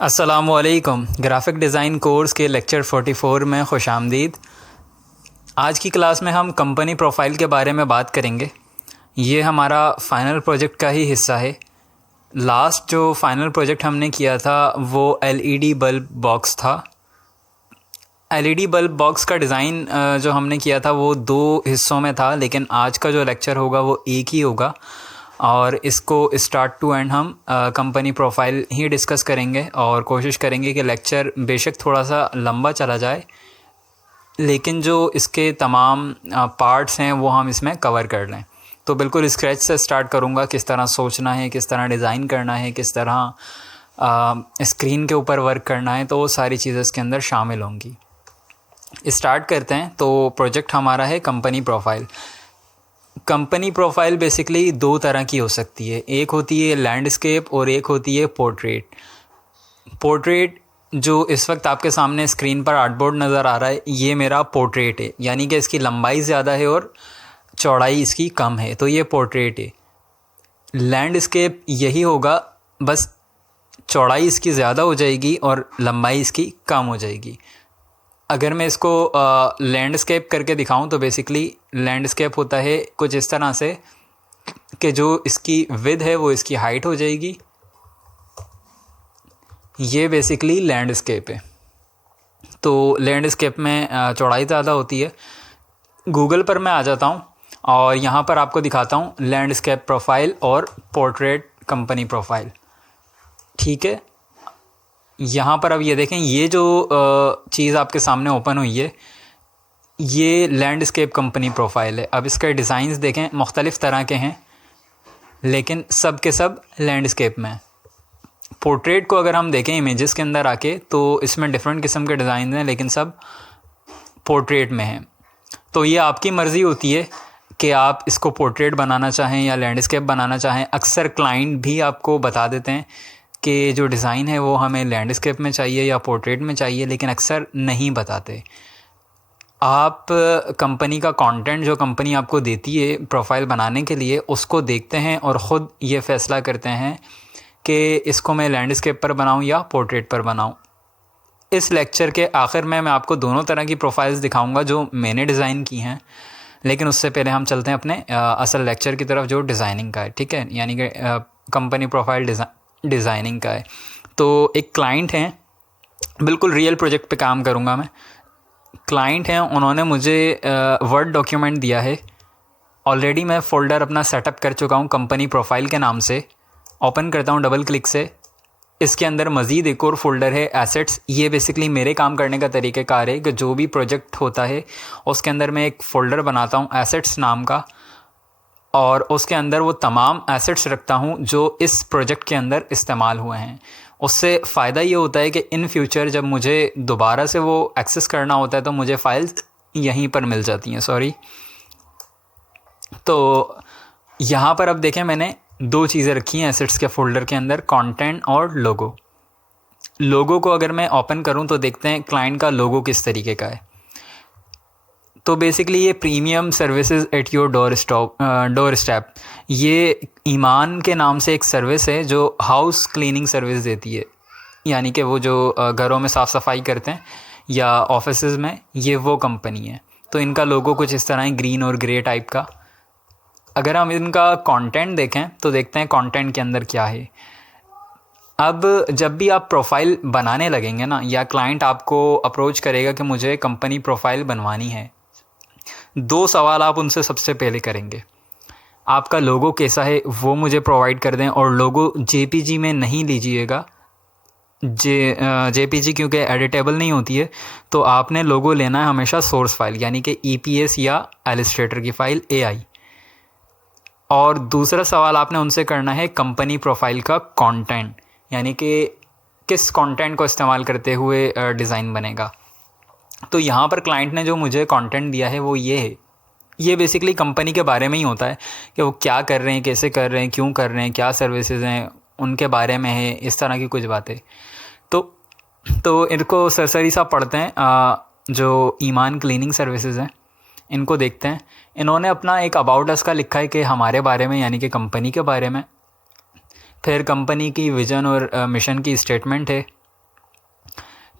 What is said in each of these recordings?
अस्सलामुअलैकुम। Graphic design course के lecture 44 में खुशामदीद। आज की क्लास में हम कंपनी प्रोफाइल के बारे में बात करेंगे। ये हमारा फ़ाइनल प्रोजेक्ट का ही हिस्सा है। लास्ट जो फ़ाइनल प्रोजेक्ट हमने किया था वो एलईडी बल्ब बॉक्स था। एलईडी बल्ब बॉक्स का डिज़ाइन जो हमने किया था वो दो हिस्सों में था, लेकिन आज का जो लेक्चर होगा वो एक ही होगा और इसको स्टार्ट टू एंड हम कंपनी प्रोफाइल ही डिस्कस करेंगे और कोशिश करेंगे कि लेक्चर बेशक थोड़ा सा लंबा चला जाए, लेकिन जो इसके तमाम पार्ट्स हैं वो हम इसमें कवर कर लें। तो बिल्कुल स्क्रैच से स्टार्ट करूँगा, किस तरह सोचना है, किस तरह डिज़ाइन करना है, किस तरह स्क्रीन के ऊपर वर्क करना है, तो वो सारी चीज़ें इसके अंदर शामिल होंगी। स्टार्ट करते हैं। तो प्रोजेक्ट हमारा है company profile. Company profile basically दो तरह की हो सकती है, एक होती है लैंडस्केप और एक होती है पोर्ट्रेट। पोर्ट्रेट जो इस वक्त आपके सामने स्क्रीन पर आर्टबोर्ड नज़र आ रहा है, ये मेरा पोर्ट्रेट है, यानी कि इसकी लंबाई ज़्यादा है और चौड़ाई इसकी कम है, तो ये पोर्ट्रेट है। लैंडस्केप यही होगा, बस चौड़ाई इसकी ज़्यादा हो जाएगी और लंबाई इसकी कम हो जाएगी। अगर मैं इसको लैंडस्केप करके दिखाऊं तो बेसिकली लैंडस्केप होता है कुछ इस तरह से कि जो इसकी विड्थ है वो इसकी हाइट हो जाएगी। ये बेसिकली लैंडस्केप है। तो लैंडस्केप में चौड़ाई ज़्यादा होती है। गूगल पर मैं आ जाता हूँ और यहाँ पर आपको दिखाता हूँ लैंडस्केप प्रोफाइल और पोर्ट्रेट कंपनी प्रोफाइल। ठीक है, यहाँ पर अब ये देखें, ये जो चीज़ आपके सामने ओपन हुई है ये लैंडस्केप कंपनी प्रोफाइल है। अब इसके डिज़ाइंस देखें, मुख्तलिफ़ तरह के हैं लेकिन सब के सब लैंडस्केप में। पोर्ट्रेट को अगर हम देखें इमेजेस के अंदर आके तो इसमें डिफरेंट किस्म के डिज़ाइन हैं लेकिन सब पोर्ट्रेट में हैं। तो ये आपकी मर्ज़ी होती है कि आप इसको पोर्ट्रेट बनाना चाहें या लैंडस्केप बनाना चाहें। अक्सर क्लाइंट भी आपको बता देते हैं कि जो डिज़ाइन है वो हमें लैंडस्केप में चाहिए या पोर्ट्रेट में चाहिए, लेकिन अक्सर नहीं बताते। आप कंपनी का कंटेंट जो कंपनी आपको देती है प्रोफाइल बनाने के लिए उसको देखते हैं और ख़ुद ये फ़ैसला करते हैं कि इसको मैं लैंडस्केप पर बनाऊं या पोर्ट्रेट पर बनाऊं। इस लेक्चर के आखिर में मैं आपको दोनों तरह की प्रोफाइल्स दिखाऊंगा जो मैंने डिज़ाइन की हैं, लेकिन उससे पहले हम चलते हैं अपने असल लेक्चर की तरफ जो डिज़ाइनिंग का है। ठीक है, यानी कि कंपनी प्रोफाइल डिज़ाइनिंग का है। तो एक क्लाइंट हैं, बिल्कुल रियल प्रोजेक्ट पे काम करूँगा मैं। क्लाइंट हैं, उन्होंने मुझे वर्ड डॉक्यूमेंट दिया है। ऑलरेडी मैं फ़ोल्डर अपना सेटअप कर चुका हूँ कंपनी प्रोफाइल के नाम से। ओपन करता हूँ डबल क्लिक से। इसके अंदर मज़ीद एक और फ़ोल्डर है एसेट्स। ये बेसिकली मेरे काम करने का तरीक़ाकार है कि जो भी प्रोजेक्ट होता है उसके अंदर मैं एक फ़ोल्डर बनाता हूँ एसेट्स नाम का, और उसके अंदर वो तमाम एसेट्स रखता हूँ जो इस प्रोजेक्ट के अंदर इस्तेमाल हुए हैं। उससे फ़ायदा ये होता है कि इन फ्यूचर जब मुझे दोबारा से वो एक्सेस करना होता है तो मुझे फ़ाइल्स यहीं पर मिल जाती हैं। सॉरी, तो यहाँ पर अब देखें मैंने दो चीज़ें रखी हैं एसेट्स के फ़ोल्डर के अंदर, कंटेंट और लोगो। लोगो को अगर मैं ओपन करूँ तो देखते हैं क्लाइंट का लोगो किस तरीके का है। तो बेसिकली ये premium services at your door step, ये ईमान के नाम से एक सर्विस है जो हाउस क्लीनिंग सर्विस देती है, यानी कि वो जो घरों में साफ़ सफाई करते हैं या ऑफिसेज में, ये वो कंपनी है। तो इनका लोगो कुछ इस तरह है, ग्रीन और ग्रे टाइप का। अगर हम इनका कंटेंट देखें तो देखते हैं कंटेंट के अंदर क्या है। अब जब भी आप प्रोफाइल बनाने लगेंगे ना, या क्लाइंट आपको अप्रोच करेगा कि मुझे कंपनी प्रोफाइल बनवानी है, दो सवाल आप उनसे सबसे पहले करेंगे। आपका लोगो कैसा है वो मुझे प्रोवाइड कर दें, और लोगो जेपीजी में नहीं लीजिएगा। जेपीजी क्योंकि एडिटेबल नहीं होती है, तो आपने लोगो लेना है हमेशा सोर्स फाइल, यानी कि ईपीएस या इलस्ट्रेटर की फ़ाइल एआई। और दूसरा सवाल आपने उनसे करना है कंपनी प्रोफाइल का कंटेंट, यानी कि किस कंटेंट को इस्तेमाल करते हुए डिज़ाइन बनेगा। तो यहाँ पर क्लाइंट ने जो मुझे कंटेंट दिया है वो ये है। ये बेसिकली कंपनी के बारे में ही होता है कि वो क्या कर रहे हैं, कैसे कर रहे हैं, क्यों कर रहे हैं, क्या सर्विसेज हैं, उनके बारे में है, इस तरह की कुछ बातें। तो इनको सरसरी सा पढ़ते हैं। जो ईमान क्लीनिंग सर्विसेज हैं इनको देखते हैं। इन्होंने अपना एक अबाउट अस का लिखा है कि हमारे बारे में, यानी कि कंपनी के बारे में। फिर कंपनी की विज़न और मिशन की स्टेटमेंट है।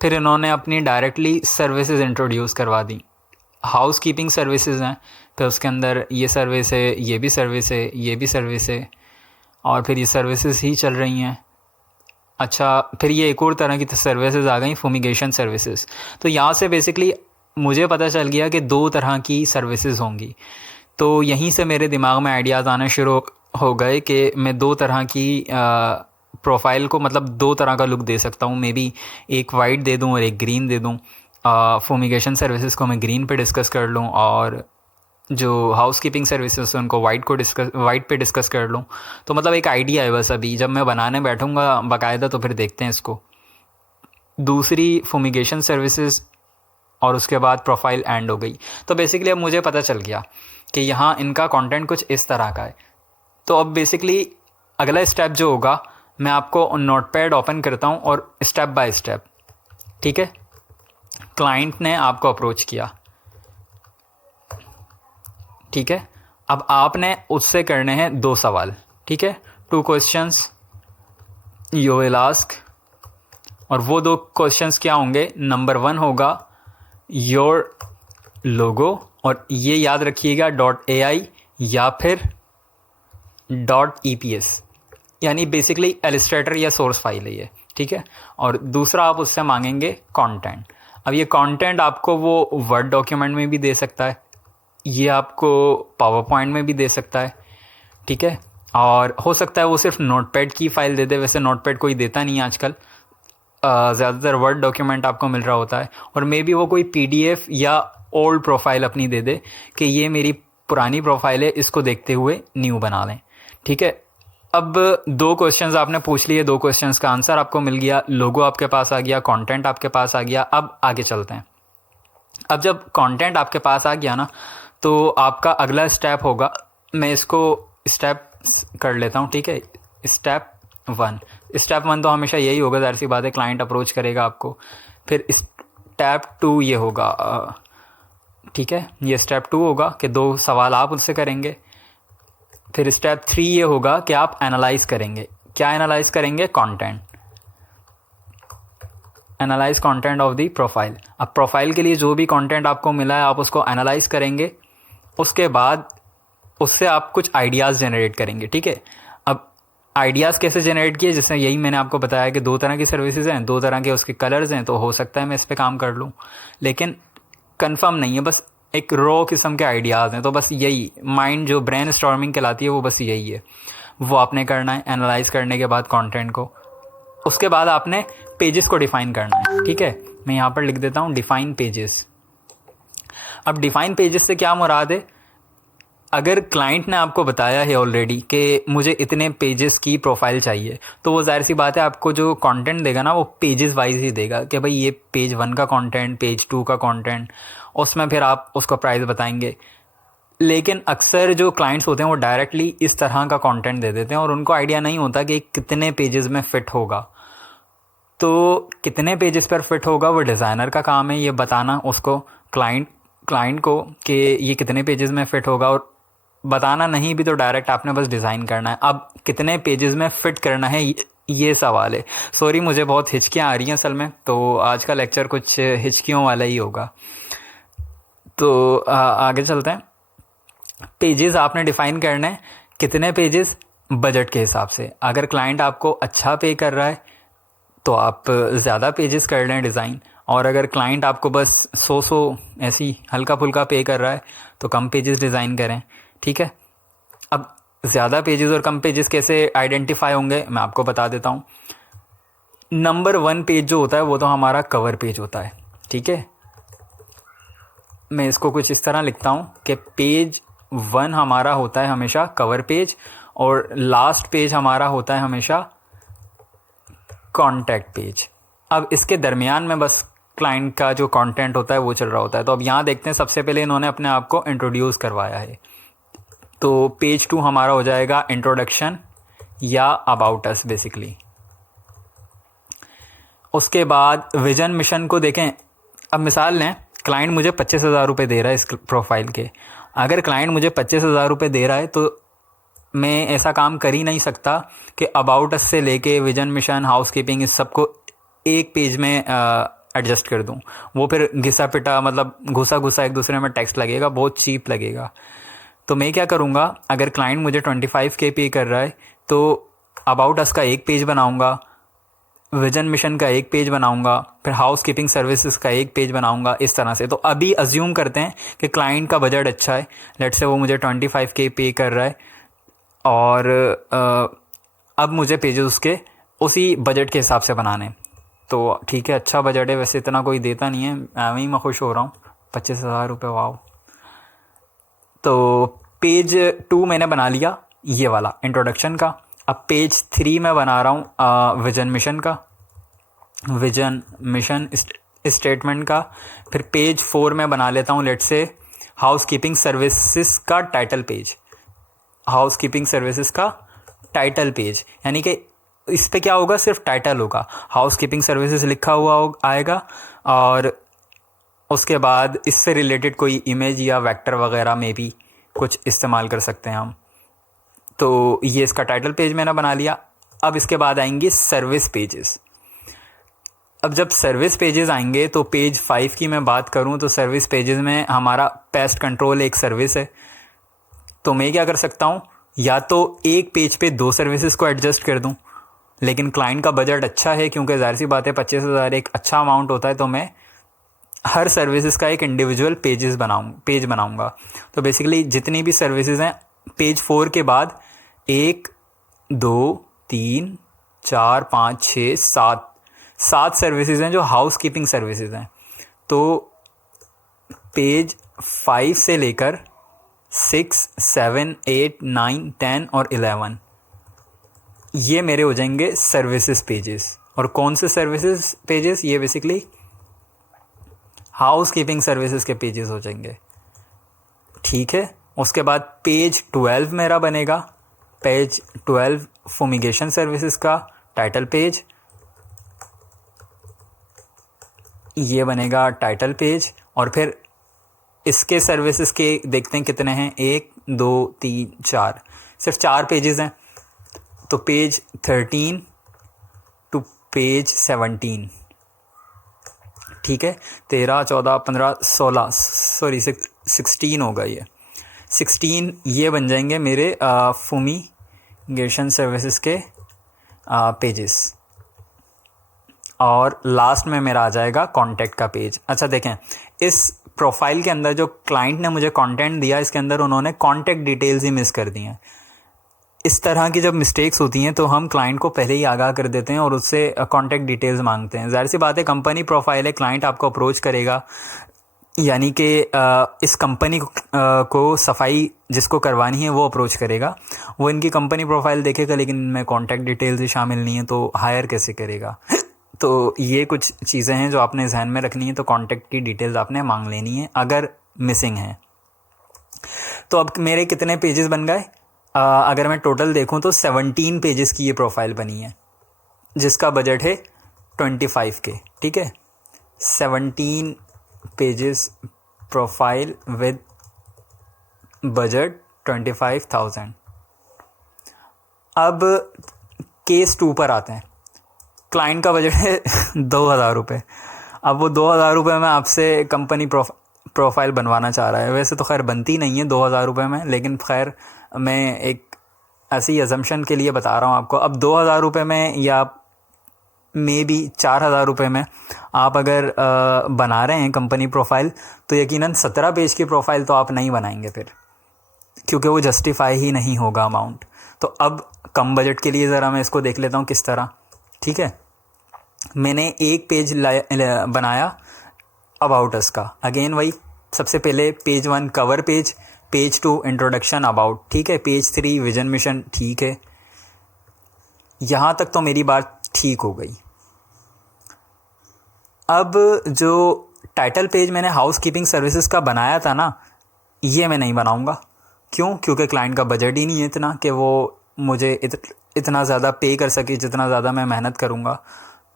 फिर इन्होंने अपनी डायरेक्टली सर्विसेज इंट्रोड्यूस करवा दी। हाउस कीपिंग सर्विसेज हैं, फिर उसके अंदर ये सर्विस है, ये भी सर्विस है, ये भी सर्विस है, और फिर ये सर्विसेज ही चल रही हैं। अच्छा, फिर ये एक और तरह की सर्विसेज आ गई, फुमिगेशन सर्विसेज। तो यहाँ से बेसिकली मुझे पता चल गया कि 2 तरह की सर्विसेज होंगी। तो यहीं से मेरे दिमाग में आइडियाज़ आने शुरू हो गए कि मैं 2 तरह की प्रोफाइल को, मतलब 2 तरह का लुक दे सकता हूँ। मे बी एक वाइट दे दूँ और एक ग्रीन दे दूँ। फुमिगेशन सर्विसेज को मैं ग्रीन पे डिस्कस कर लूँ, और जो हाउस कीपिंग सर्विसेज उनको वाइट पे डिस्कस कर लूँ। तो मतलब एक आइडिया है बस, अभी जब मैं बनाने बैठूँगा बाकायदा तो फिर देखते हैं इसको। दूसरी फुमिगेशन सर्विसेज, और उसके बाद प्रोफाइल एंड हो गई। तो बेसिकली अब मुझे पता चल गया कि यहाँ इनका कंटेंट कुछ इस तरह का है। तो अब बेसिकली अगला स्टेप जो होगा, मैं आपको नोटपैड ओपन करता हूँ और स्टेप बाय स्टेप, ठीक है। क्लाइंट ने आपको अप्रोच किया, ठीक है। अब आपने उससे करने हैं 2 सवाल, ठीक है। 2 क्वेश्चंस यू विल आस्क, और वो 2 क्वेश्चंस क्या होंगे? नंबर 1 होगा योर लोगो, और ये याद रखिएगा .ai या फिर .eps, यानी बेसिकली इलस्ट्रेटर या सोर्स फाइल है ये, ठीक है। और दूसरा आप उससे मांगेंगे कंटेंट। अब ये कंटेंट आपको वो वर्ड डॉक्यूमेंट में भी दे सकता है, ये आपको पावर पॉइंट में भी दे सकता है, ठीक है। और हो सकता है वो सिर्फ नोटपैड की फ़ाइल दे दे। वैसे नोटपैड कोई देता नहीं है आजकल, ज़्यादातर वर्ड डॉक्यूमेंट आपको मिल रहा होता है। और मे बी वो कोई PDF या ओल्ड प्रोफाइल अपनी दे दे कि ये मेरी पुरानी प्रोफाइल है, इसको देखते हुए न्यू बना लें, ठीक है। अब 2 क्वेश्चंस आपने पूछ लिए, 2 क्वेश्चंस का आंसर आपको मिल गया, लोगो आपके पास आ गया, कंटेंट आपके पास आ गया। अब आगे चलते हैं। अब जब कंटेंट आपके पास आ गया ना, तो आपका अगला स्टेप होगा, मैं इसको स्टेप कर लेता हूँ, ठीक है। स्टेप 1 तो हमेशा यही होगा, ज़ाहिर सी बात है, क्लाइंट अप्रोच करेगा आपको। फिर स्टेप 2 ये होगा, ठीक है, ये स्टेप 2 होगा कि 2 सवाल आप उससे करेंगे। फिर स्टेप 3 ये होगा कि आप एनालाइज करेंगे। क्या एनालाइज करेंगे? Content, analyse content of the profile. अब प्रोफाइल के लिए जो भी कंटेंट आपको मिला है आप उसको एनालाइज करेंगे। उसके बाद उससे आप कुछ आइडियाज़ जनरेट करेंगे, ठीक है। अब आइडियाज़ कैसे जनरेट किए? जैसे यही मैंने आपको बताया कि 2 तरह की सर्विसेज हैं, 2 तरह के उसके कलर्स हैं, तो हो सकता है मैं इस पर काम कर लूँ, लेकिन कंफर्म नहीं है, बस एक रॉ किस्म के आइडियाज़ हैं। तो बस यही माइंड जो ब्रेन स्टॉर्मिंग कहलाती है वो बस यही है, वो आपने करना है एनालाइज करने के बाद कंटेंट को। उसके बाद आपने पेजेस को डिफ़ाइन करना है, ठीक है। मैं यहाँ पर लिख देता हूँ डिफ़ाइन पेजेस। अब डिफ़ाइन पेजेस से क्या मुराद है? अगर क्लाइंट ने आपको बताया है ऑलरेडी कि मुझे इतने पेजेस की प्रोफाइल चाहिए, तो वो ज़ाहिर सी बात है आपको जो कंटेंट देगा ना वो पेजेस वाइज ही देगा कि भाई ये पेज 1 का कंटेंट, पेज 2 का कंटेंट, उसमें फिर आप उसका प्राइस बताएंगे। लेकिन अक्सर जो क्लाइंट्स होते हैं वो डायरेक्टली इस तरह का कंटेंट दे देते हैं और उनको आइडिया नहीं होता कि कितने पेजेस में फ़िट होगा। तो कितने पेजेस पर फिट होगा वो डिज़ाइनर का काम है ये बताना उसको, क्लाइंट को कि ये कितने पेजेस में फ़िट होगा। और बताना नहीं भी तो डायरेक्ट आपने बस डिज़ाइन करना है। अब कितने पेजेस में फ़िट करना है ये सवाल है। सॉरी, मुझे बहुत हिचकियाँ आ रही हैं असल में, तो आज का लेक्चर कुछ हिचकियों वाला ही होगा। तो आगे चलते हैं। पेजेस आपने डिफ़ाइन करना है, कितने पेजेस बजट के हिसाब से। अगर क्लाइंट आपको अच्छा पे कर रहा है तो आप ज़्यादा पेजेस कर लें डिज़ाइन, और अगर क्लाइंट आपको बस 100 ऐसी हल्का फुल्का पे कर रहा है तो कम पेजेस डिज़ाइन करें, ठीक है। अब ज़्यादा पेजेस और कम पेजेस कैसे आइडेंटिफाई होंगे मैं आपको बता देता हूँ। नंबर 1 पेज जो होता है वो तो हमारा कवर पेज होता है, ठीक है। मैं इसको कुछ इस तरह लिखता हूँ कि पेज 1 हमारा होता है हमेशा कवर पेज, और लास्ट पेज हमारा होता है हमेशा कॉन्टैक्ट पेज। अब इसके दरमियान में बस क्लाइंट का जो कंटेंट होता है वो चल रहा होता है। तो अब यहाँ देखते हैं, सबसे पहले इन्होंने अपने आप को इंट्रोड्यूस करवाया है, तो पेज 2 हमारा हो जाएगा इंट्रोडक्शन या अबाउट अस बेसिकली। उसके बाद विजन मिशन को देखें। अब मिसाल लें, क्लाइंट मुझे 25,000 रुपये दे रहा है इस प्रोफाइल के। अगर क्लाइंट मुझे 25,000 रुपये दे रहा है तो मैं ऐसा काम कर ही नहीं सकता कि अबाउट अस से लेके विजन मिशन, हाउस कीपिंग, इस सबको एक पेज में एडजस्ट कर दूँ, वो फिर घिसा पिटा मतलब घुसा घुसा एक दूसरे में टेक्स्ट लगेगा, बहुत चीप लगेगा। तो मैं क्या करूँगा, अगर क्लाइंट मुझे 25K पे कर रहा है तो अबाउट अस का एक पेज बनाऊँगा, विजन मिशन का एक पेज बनाऊंगा, फिर हाउस कीपिंग सर्विसेज का एक पेज बनाऊंगा, इस तरह से। तो अभी अज्यूम करते हैं कि क्लाइंट का बजट अच्छा है, लेट्स से वो मुझे 25K पे कर रहा है और अब मुझे पेजेस उसके उसी बजट के हिसाब से बनाने हैं। तो ठीक है, अच्छा बजट है, वैसे इतना कोई देता नहीं है, वहीं मैं खुश हो रहा हूँ, 25,000 रुपये, वाव। तो पेज 2 मैंने बना लिया, ये वाला इंट्रोडक्शन का। अब पेज 3 में बना रहा हूँ विजन मिशन का, विजन मिशन स्टेटमेंट का। फिर पेज 4 में बना लेता हूँ let's say housekeeping services का title page, housekeeping services का टाइटल पेज, यानी कि इस पे क्या होगा, सिर्फ टाइटल होगा, हाउस कीपिंग सर्विसेज लिखा हुआ आएगा और उसके बाद इससे रिलेटेड कोई इमेज या वेक्टर वगैरह में भी कुछ इस्तेमाल कर सकते हैं हम। तो ये इसका टाइटल पेज मैंने बना लिया। अब इसके बाद आएंगे सर्विस पेजेस। अब जब सर्विस पेजेस आएंगे तो पेज 5 की मैं बात करूं तो सर्विस पेजेस में हमारा पेस्ट कंट्रोल एक सर्विस है। तो मैं क्या कर सकता हूं, या तो एक पेज पे 2 सर्विसेज को एडजस्ट कर दूं, लेकिन क्लाइंट का बजट अच्छा है, क्योंकि जाहिर सी बात है 25,000 एक अच्छा अमाउंट होता है, तो मैं हर सर्विसेज का एक इंडिविजुअल पेज बनाऊंगा। तो बेसिकली जितनी भी सर्विसेज हैं, पेज 4 के बाद 1 2 3 4 5 6 7 सर्विसेज हैं जो हाउस कीपिंग सर्विसेज हैं। तो पेज 5 से लेकर 6 7 8 9 10 और 11 ये मेरे हो जाएंगे सर्विसेज पेजेस। और कौन से सर्विसेज पेजेस, ये बेसिकली हाउस कीपिंग सर्विसेज के पेजेस हो जाएंगे, ठीक है। उसके बाद पेज 12 मेरा बनेगा, पेज 12 फुमिगेशन सर्विसेज का टाइटल पेज, ये बनेगा टाइटल पेज। और फिर इसके सर्विसेज के देखते हैं कितने हैं, 1 2 3 4, सिर्फ 4 पेजेस हैं। तो पेज 13 टू पेज 17, ठीक है, 13 14 15 16 सॉरी 16 होगा, ये 16 ये बन जाएंगे मेरे फुमिगेशन सर्विसेज के पेजेस। और लास्ट में मेरा आ जाएगा कॉन्टैक्ट का पेज। अच्छा देखें, इस प्रोफाइल के अंदर जो क्लाइंट ने मुझे कंटेंट दिया, इसके अंदर उन्होंने कॉन्टैक्ट डिटेल्स ही मिस कर दी हैं। इस तरह की जब मिस्टेक्स होती हैं तो हम क्लाइंट को पहले ही आगाह कर देते हैं और उससे कॉन्टैक्ट डिटेल्स मांगते हैं। ज़ाहिर सी बात है, कंपनी प्रोफाइल है, क्लाइंट आपको अप्रोच करेगा, यानी कि इस कंपनी को सफाई जिसको करवानी है वो अप्रोच करेगा, वो इनकी कंपनी प्रोफाइल देखेगा, लेकिन इनमें कॉन्टैक्ट डिटेल्स ही शामिल नहीं है, तो हायर कैसे करेगा। तो ये कुछ चीज़ें हैं जो आपने ध्यान में रखनी है। तो कॉन्टैक्ट की डिटेल्स आपने मांग लेनी है अगर मिसिंग है। तो अब मेरे कितने पेजेस बन गए, अगर मैं टोटल देखूं तो 17 पेजेस की ये प्रोफाइल बनी है, जिसका बजट है 25K, ठीक है। 17 पेजेस प्रोफाइल विद बजट 25,000। अब केस 2 पर आते हैं। क्लाइंट का बजट है 2,000 रुपये। अब वो 2,000 रुपये में आपसे कंपनी प्रोफाइल बनवाना चाह रहा है। वैसे तो खैर बनती नहीं है 2,000 रुपये में, लेकिन खैर मैं एक ऐसी अजम्पशन के लिए बता रहा हूँ आपको। अब 2,000 रुपये में या मे बी 4,000 रुपये में आप अगर बना रहे हैं कंपनी प्रोफाइल, तो यकीनन 17 पेज की प्रोफाइल तो आप नहीं बनाएंगे फिर, क्योंकि वो जस्टिफाई ही नहीं होगा अमाउंट। तो अब कम बजट के लिए ज़रा मैं इसको देख लेता हूँ किस तरह, ठीक है। मैंने एक पेज बनाया अबाउट अस का, अगेन वही, सबसे पहले page 1 cover page, page 2 introduction about, ठीक है, पेज 3 विजन मिशन, ठीक है। यहाँ तक तो मेरी बात ठीक हो गई। अब जो टाइटल पेज मैंने हाउस कीपिंग सर्विसेज का बनाया था ना, ये मैं नहीं बनाऊँगा। क्यों? क्योंकि क्लाइंट का बजट ही नहीं है इतना कि वो मुझे इतना ज़्यादा पे कर सके जितना ज़्यादा मैं मेहनत करूँगा।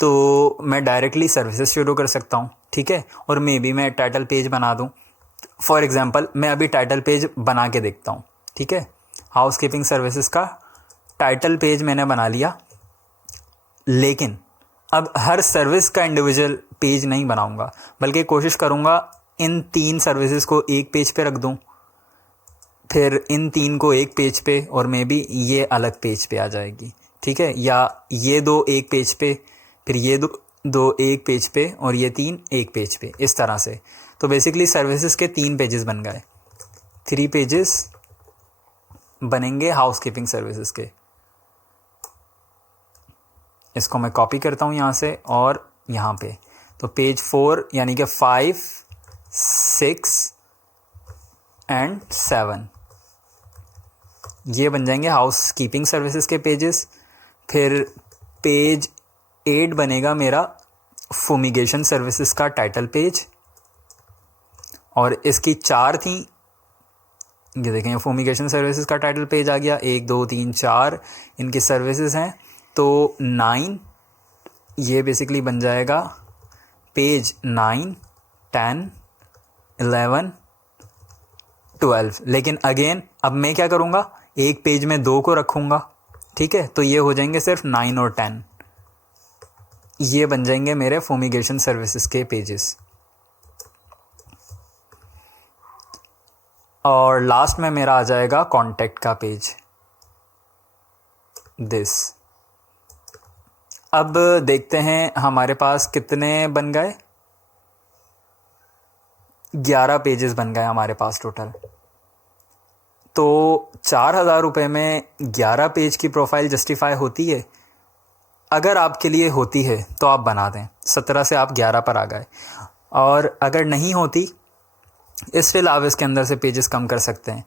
तो मैं डायरेक्टली सर्विसेज शुरू कर सकता हूँ, ठीक है। और मे बी मैं टाइटल पेज बना दूँ। फॉर एग्ज़ाम्पल मैं अभी टाइटल पेज बना के देखता हूँ, ठीक है। हाउस कीपिंग सर्विसेज का टाइटल पेज मैंने बना लिया, लेकिन अब हर सर्विस का इंडिविजुअल पेज नहीं बनाऊंगा, बल्कि कोशिश करूंगा इन 3 सर्विसेज को एक पेज पे रख दूं, फिर इन 3 को एक पेज पे, और मे बी ये अलग पेज पे आ जाएगी, ठीक है, या ये 2 एक पेज पे, फिर ये दो एक पेज पे, और ये 3 एक पेज पे, इस तरह से। तो बेसिकली सर्विसेज के 3 पेजेस बन गए, 3 पेजेस बनेंगे हाउसकीपिंग सर्विसेज के। इसको मैं कॉपी करता हूँ यहाँ से और यहाँ पे, तो पेज 4 यानी कि 5, 6 एंड 7 ये बन जाएंगे हाउस कीपिंग सर्विसेज के पेजेस। फिर पेज 8 बनेगा मेरा फुमिगेशन सर्विसेज का टाइटल पेज, और इसकी 4 थी, ये देखें फुमिगेशन सर्विसेज का टाइटल पेज आ गया, 1 2 3 4 इनकी सर्विसेज हैं, तो 9 ये बेसिकली बन जाएगा पेज 9, 10, 11, 12। लेकिन अगेन अब मैं क्या करूँगा, एक पेज में 2 को रखूँगा, ठीक है, तो ये हो जाएंगे सिर्फ 9 और 10, ये बन जाएंगे मेरे फुमिगेशन सर्विसेज के पेजेस। और लास्ट में मेरा आ जाएगा कॉन्टैक्ट का पेज, दिस। अब देखते हैं हमारे पास कितने बन गए, 11 पेजेस बन गए हमारे पास टोटल। तो 4,000 रुपये में 11 पेज की प्रोफाइल जस्टिफाई होती है? अगर आपके लिए होती है तो आप बना दें, 17 से आप 11 पर आ गए। और अगर नहीं होती, इसलिए आप इसके अंदर से पेजेस कम कर सकते हैं।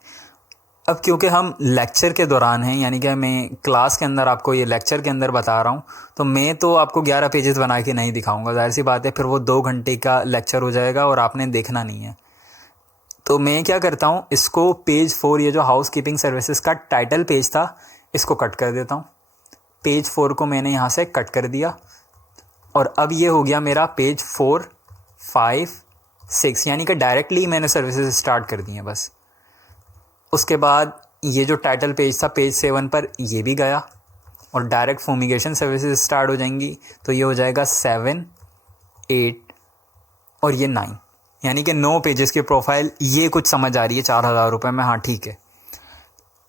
अब क्योंकि हम लेक्चर के दौरान हैं, यानी कि मैं क्लास के अंदर आपको ये लेक्चर के अंदर बता रहा हूँ, तो मैं तो आपको 11 पेजेस बना के नहीं दिखाऊंगा, जाहिर सी बात है, फिर वो 2 घंटे का लेक्चर हो जाएगा और आपने देखना नहीं है। तो मैं क्या करता हूँ, इसको पेज 4, ये जो हाउस कीपिंग सर्विसेज का टाइटल पेज था, इसको कट कर देता हूँ। पेज 4 को मैंने यहाँ से कट कर दिया, और अब ये हो गया मेरा पेज 4, 5, 6, यानी कि डायरेक्टली मैंने सर्विसेज स्टार्ट कर दी हैं बस। उसके बाद ये जो टाइटल पेज था पेज 7 पर, ये भी गया, और डायरेक्ट फूमिगेशन सर्विसेज स्टार्ट हो जाएंगी। तो ये हो जाएगा 7, 8 और ये 9, यानी कि 9 पेजेस की प्रोफाइल। ये कुछ समझ आ रही है 4,000 रुपये में? हाँ ठीक है,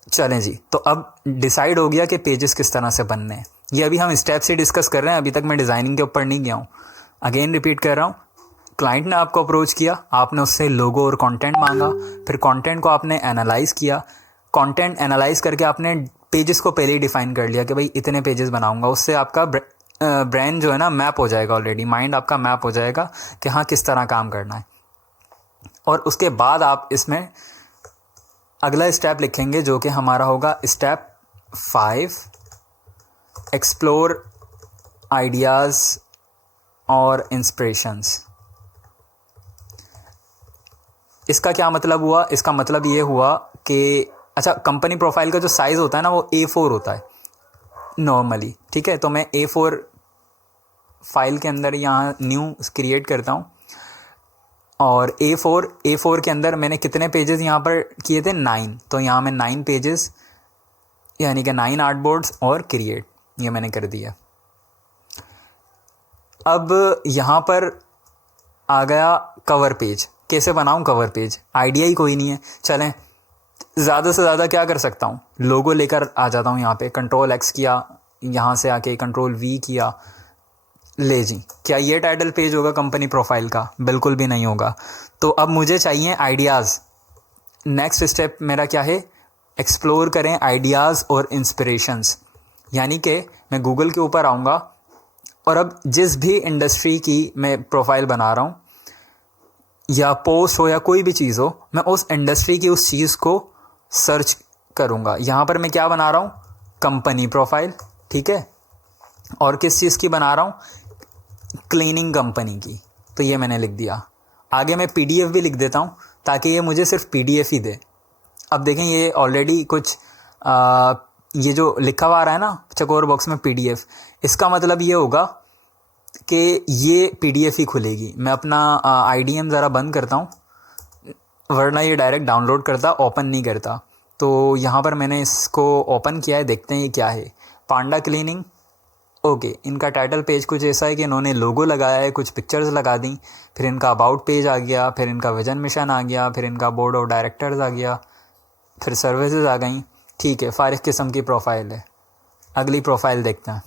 चलें जी। तो अब डिसाइड हो गया कि पेजेस किस तरह से बनने हैं। ये अभी हम स्टेप से डिस्कस कर रहे हैं, अभी तक मैं डिज़ाइनिंग के ऊपर नहीं गया हूँ। अगेन रिपीट कर रहा हूँ, क्लाइंट ने आपको अप्रोच किया, आपने उससे लोगो और कंटेंट मांगा, फिर कंटेंट को आपने एनालाइज़ किया, कंटेंट एनालाइज़ करके आपने पेजेस को पहले ही डिफ़ाइन कर लिया कि भाई इतने पेजेस बनाऊंगा। उससे आपका ब्रेन जो है ना मैप हो जाएगा, ऑलरेडी माइंड आपका मैप हो जाएगा कि हाँ किस तरह काम करना है। और उसके बाद आप इसमें अगला स्टेप लिखेंगे जो कि हमारा होगा स्टेप 5, एक्सप्लोर आइडियाज़ और इंस्पिरेशंस। इसका क्या मतलब हुआ? इसका मतलब ये हुआ कि अच्छा, कंपनी प्रोफाइल का जो साइज़ होता है ना, वो A4 होता है नॉर्मली, ठीक है। तो मैं A4 फाइल के अंदर यहाँ न्यू क्रिएट करता हूँ, और A4 के अंदर मैंने कितने पेजेस यहाँ पर किए थे? 9। तो यहाँ मैं 9 पेजेस यानी कि 9 आर्ट बोर्ड्स और क्रिएट, ये मैंने कर दिया। अब यहाँ पर आ गया कवर पेज। कैसे बनाऊँ कवर पेज? आइडिया ही कोई नहीं है। चलें, ज़्यादा से ज़्यादा क्या कर सकता हूँ, लोगो लेकर आ जाता हूँ यहाँ पे, Ctrl+X किया, यहाँ से आके Ctrl+V किया, ले जी। क्या ये टाइटल पेज होगा कंपनी प्रोफाइल का? बिल्कुल भी नहीं होगा। तो अब मुझे चाहिए आइडियाज़। नेक्स्ट स्टेप मेरा क्या है? एक्सप्लोर करें आइडियाज़ और इंस्पिरेशंस। यानी कि मैं गूगल के ऊपर आऊँगा, और अब जिस भी इंडस्ट्री की मैं प्रोफाइल बना रहा हूँ, या पोस्ट हो या कोई भी चीज़ हो, मैं उस इंडस्ट्री की उस चीज़ को सर्च करूँगा। यहाँ पर मैं क्या बना रहा हूँ? कंपनी प्रोफाइल, ठीक है। और किस चीज़ की बना रहा हूँ? क्लीनिंग कंपनी की। तो ये मैंने लिख दिया। आगे मैं PDF भी लिख देता हूँ, ताकि ये मुझे सिर्फ PDF ही दे। अब देखें, ये ऑलरेडी कुछ ये जो लिखा हुआ आ रहा है ना चकोर बॉक्स में PDF, इसका मतलब ये होगा कि ये PDF ही खुलेगी। मैं अपना IDM ज़रा बंद करता हूँ, वरना ये डायरेक्ट डाउनलोड करता, ओपन नहीं करता। तो यहाँ पर मैंने इसको ओपन किया है, देखते हैं ये क्या है। पांडा क्लीनिंग ओके, इनका टाइटल पेज कुछ ऐसा है कि इन्होंने लोगो लगाया है, कुछ पिक्चर्स लगा दी, फिर इनका अबाउट पेज आ गया, फिर इनका विजन मिशन आ गया, फिर इनका बोर्ड ऑफ डायरेक्टर्स आ गया, फिर सर्विसेज आ गई। ठीक है, फारिग किस्म की प्रोफाइल है। अगली प्रोफाइल देखते हैं।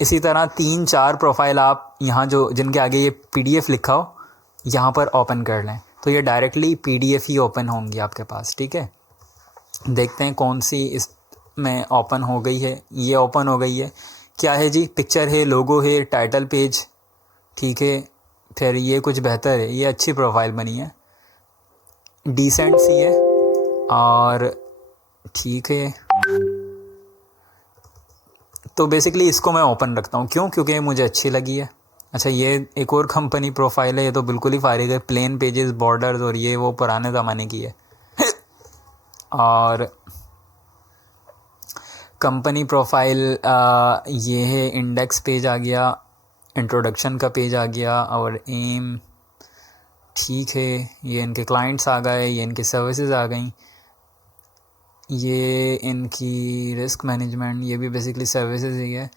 इसी तरह 3-4 प्रोफाइल आप यहाँ जो जिनके आगे ये PDF लिखा हो यहाँ पर ओपन कर लें, तो ये डायरेक्टली PDF ही ओपन होंगी आपके पास। ठीक है, देखते हैं कौन सी इसमें ओपन हो गई है। ये ओपन हो गई है। क्या है जी? पिक्चर है, लोगो है, टाइटल पेज। ठीक है, फिर ये कुछ बेहतर है, ये अच्छी प्रोफाइल बनी है, डिसेंट सी है और ठीक है। तो बेसिकली इसको मैं ओपन रखता हूँ, क्यों? क्योंकि मुझे अच्छी लगी है। अच्छा, ये एक और कंपनी प्रोफाइल है, ये तो बिल्कुल ही फारिग है, प्लेन पेजेस, बॉर्डर्स और ये वो पुराने ज़माने की है। और कंपनी प्रोफाइल ये है, इंडेक्स पेज आ गया, इंट्रोडक्शन का पेज आ गया और एम। ठीक है, ये इनके क्लाइंट्स आ गए, ये इनकी सर्विसेज आ गई, ये इनकी रिस्क मैनेजमेंट, ये भी बेसिकली सर्विसेज ही है।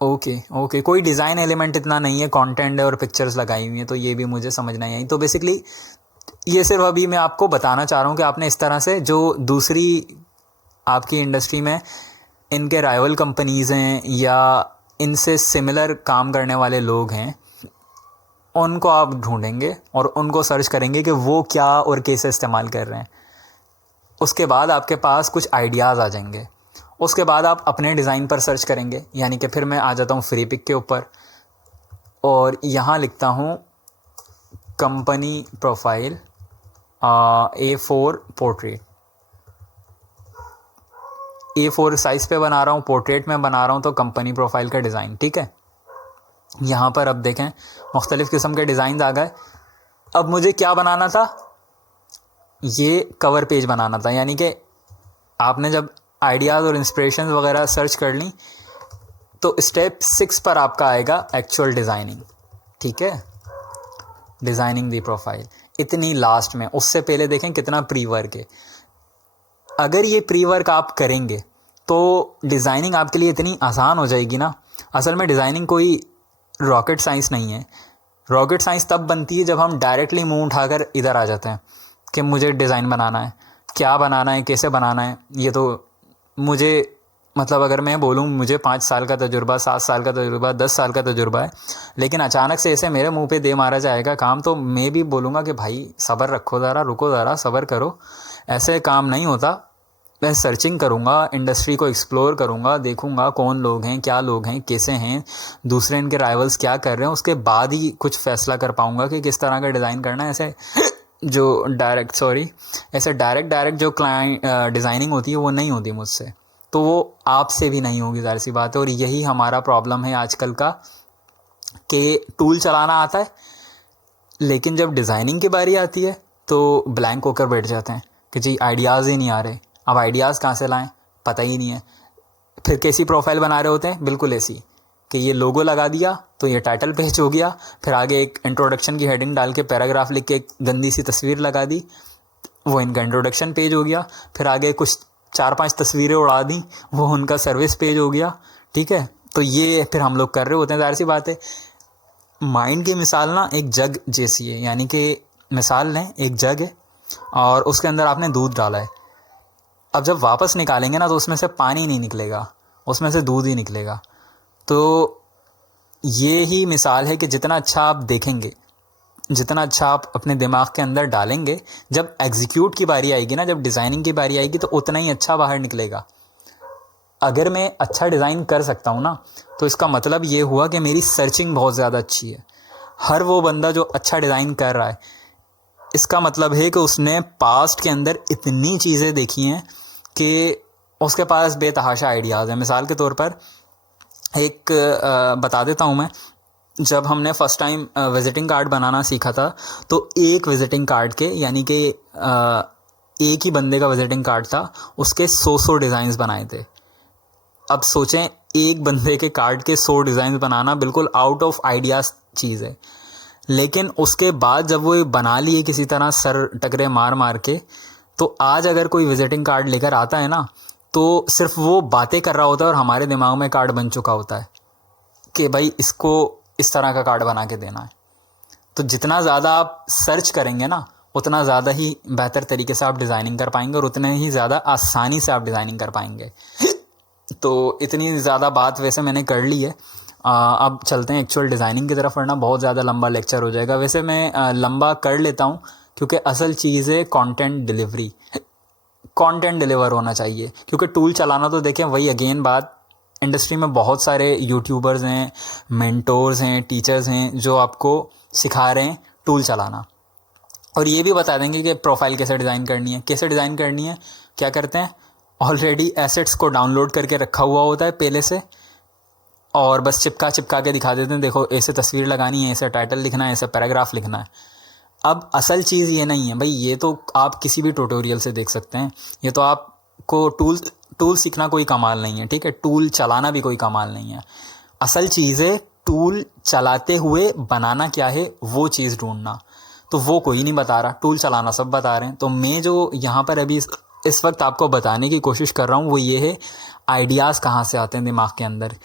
ओके, कोई डिज़ाइन एलिमेंट इतना नहीं है, कंटेंट है और पिक्चर्स लगाई हुई हैं, तो ये भी मुझे समझ नहीं आई। तो बेसिकली ये सिर्फ अभी मैं आपको बताना चाह रहा हूँ कि आपने इस तरह से जो दूसरी आपकी इंडस्ट्री में इनके राइवल कंपनीज़ हैं या इनसे सिमिलर काम करने वाले लोग हैं, उनको आप ढूंढेंगे और उनको सर्च करेंगे कि वो क्या और कैसे इस्तेमाल कर रहे हैं। उसके बाद आपके पास कुछ आइडियाज़ आ जाएंगे। उसके बाद आप अपने डिज़ाइन पर सर्च करेंगे, यानी कि फिर मैं आ जाता हूँ फ्री पिक के ऊपर और यहाँ लिखता हूँ company profile A4 portrait. A4 size पे बना रहा हूँ, पोर्ट्रेट में बना रहा हूँ, तो कंपनी प्रोफाइल का डिज़ाइन। ठीक है, यहाँ पर अब देखें मुख्तलिफ़ किस्म के डिज़ाइन आ गए। अब मुझे क्या बनाना था? ये कवर पेज बनाना था, यानी कि आपने जब आइडियाज़ और इंस्पिरेशन वगैरह सर्च कर ली तो स्टेप 6 पर आपका आएगा एक्चुअल डिज़ाइनिंग। ठीक है, डिज़ाइनिंग दी प्रोफाइल इतनी लास्ट में। उससे पहले देखें कितना प्री वर्क है। अगर ये प्री वर्क आप करेंगे तो डिज़ाइनिंग आपके लिए इतनी आसान हो जाएगी ना। असल में डिज़ाइनिंग कोई रॉकेट साइंस नहीं है। रॉकेट साइंस तब बनती है जब हम डायरेक्टली मुंह उठाकर इधर आ जाते हैं कि मुझे डिज़ाइन बनाना है, क्या बनाना है, कैसे बनाना है। ये तो मुझे मतलब अगर मैं बोलूँ मुझे 5 साल का तजुर्बा, 7 साल का तजुर्बा, 10 साल का तजुर्बा है, लेकिन अचानक से ऐसे मेरे मुंह पे दे मारा जाएगा काम, तो मैं भी बोलूँगा कि भाई सब्र रखो ज़रा, रुको ज़रा, सब्र करो। ऐसे काम नहीं होता। मैं सर्चिंग करूँगा, इंडस्ट्री को एक्सप्लोर करूँगा, देखूँगा कौन लोग हैं, क्या लोग हैं, कैसे हैं, दूसरे इनके राइवल्स क्या कर रहे हैं, उसके बाद ही कुछ फ़ैसला कर पाऊँगा कि किस तरह का डिज़ाइन करना है। ऐसे डायरेक्ट जो क्लाइंट डिज़ाइनिंग होती है वो नहीं होती मुझसे, तो वो आपसे भी नहीं होगी, ज़ाहिर सी बात है। और यही हमारा प्रॉब्लम है आजकल का कि टूल चलाना आता है, लेकिन जब डिज़ाइनिंग की बारी आती है तो ब्लैंक होकर बैठ जाते हैं कि जी आइडियाज़ ही नहीं आ रहे। अब आइडियाज़ कहाँ से लाएं, पता ही नहीं है। फिर कैसी प्रोफाइल बना रहे होते हैं? बिल्कुल ऐसी कि ये लोगो लगा दिया तो ये टाइटल पेज हो गया, फिर आगे एक इंट्रोडक्शन की हेडिंग डाल के पैराग्राफ लिख के एक गंदी सी तस्वीर लगा दी, वो इनका इंट्रोडक्शन पेज हो गया। फिर आगे कुछ 4-5 तस्वीरें उड़ा दी, वो उनका सर्विस पेज हो गया। ठीक है, तो ये फिर हम लोग कर रहे होते हैं। ज़ाहिर सी बात है, माइंड की मिसाल ना एक जग जैसी है, यानी कि मिसाल लें एक जग है और उसके अंदर आपने दूध डाला है। अब जब वापस निकालेंगे ना तो उसमें से पानी नहीं निकलेगा, उसमें से दूध ही निकलेगा। तो ये ही मिसाल है कि जितना अच्छा आप देखेंगे, जितना अच्छा आप अपने दिमाग के अंदर डालेंगे, जब एग्जीक्यूट की बारी आएगी ना, जब डिज़ाइनिंग की बारी आएगी, तो उतना ही अच्छा बाहर निकलेगा। अगर मैं अच्छा डिज़ाइन कर सकता हूँ ना, तो इसका मतलब ये हुआ कि मेरी सर्चिंग बहुत ज़्यादा अच्छी है। हर वो बंदा जो अच्छा डिज़ाइन कर रहा है, इसका मतलब है कि उसने पास्ट के अंदर इतनी चीज़ें देखी हैं कि उसके पास बेतहाशा आइडियाज़ हैं। मिसाल के तौर पर एक बता देता हूँ मैं। जब हमने फ़र्स्ट टाइम विज़िटिंग कार्ड बनाना सीखा था, तो एक विज़िटिंग कार्ड के, यानी कि एक ही बंदे का विज़िटिंग कार्ड था, उसके 100 डिज़ाइंस बनाए थे। अब सोचें, एक बंदे के कार्ड के 100 डिज़ाइन बनाना बिल्कुल आउट ऑफ आइडियाज़ चीज़ है। लेकिन उसके बाद जब वो बना लिए किसी तरह सर टकरे मार मार के, तो आज अगर कोई विज़िटिंग कार्ड लेकर आता है ना, तो सिर्फ वो बातें कर रहा होता है और हमारे दिमाग में कार्ड बन चुका होता है कि भाई इसको इस तरह का कार्ड बना के देना है। तो जितना ज़्यादा आप सर्च करेंगे ना, उतना ज़्यादा ही बेहतर तरीके से आप डिज़ाइनिंग कर पाएंगे और उतने ही ज़्यादा आसानी से आप डिज़ाइनिंग कर पाएंगे। तो इतनी ज़्यादा बात वैसे मैंने कर ली है। अब चलते हैं एक्चुअल डिज़ाइनिंग की तरफ, वरना बहुत ज़्यादा लंबा लेक्चर हो जाएगा। वैसे मैं लंबा कर लेता हूँ क्योंकि असल चीज़ है कंटेंट डिलीवरी। कंटेंट डिलीवर होना चाहिए, क्योंकि टूल चलाना तो देखें वही अगेन बात, इंडस्ट्री में बहुत सारे यूट्यूबर्स हैं, मेंटोर्स हैं, टीचर्स हैं जो आपको सिखा रहे हैं टूल चलाना, और ये भी बता देंगे कि प्रोफाइल कैसे डिज़ाइन करनी है, कैसे डिज़ाइन करनी है। क्या करते हैं, ऑलरेडी एसेट्स को डाउनलोड करके रखा हुआ होता है पहले से, और बस चिपका के दिखा देते हैं, देखो ऐसे तस्वीर लगानी है, ऐसे टाइटल लिखना है, ऐसे पैराग्राफ लिखना है। अब असल चीज़ ये नहीं है भाई, ये तो आप किसी भी ट्यूटोरियल से देख सकते हैं। ये तो आपको टूल सीखना कोई कमाल नहीं है, ठीक है, टूल चलाना भी कोई कमाल नहीं है। असल चीज़ है टूल चलाते हुए बनाना क्या है, वो चीज़ ढूंढना। तो वो कोई नहीं बता रहा, टूल चलाना सब बता रहे हैं। तो मैं जो यहाँ पर अभी इस वक्त आपको बताने की कोशिश कर रहा हूँ वो ये है, आइडियाज़ कहाँ से आते हैं दिमाग के अंदर,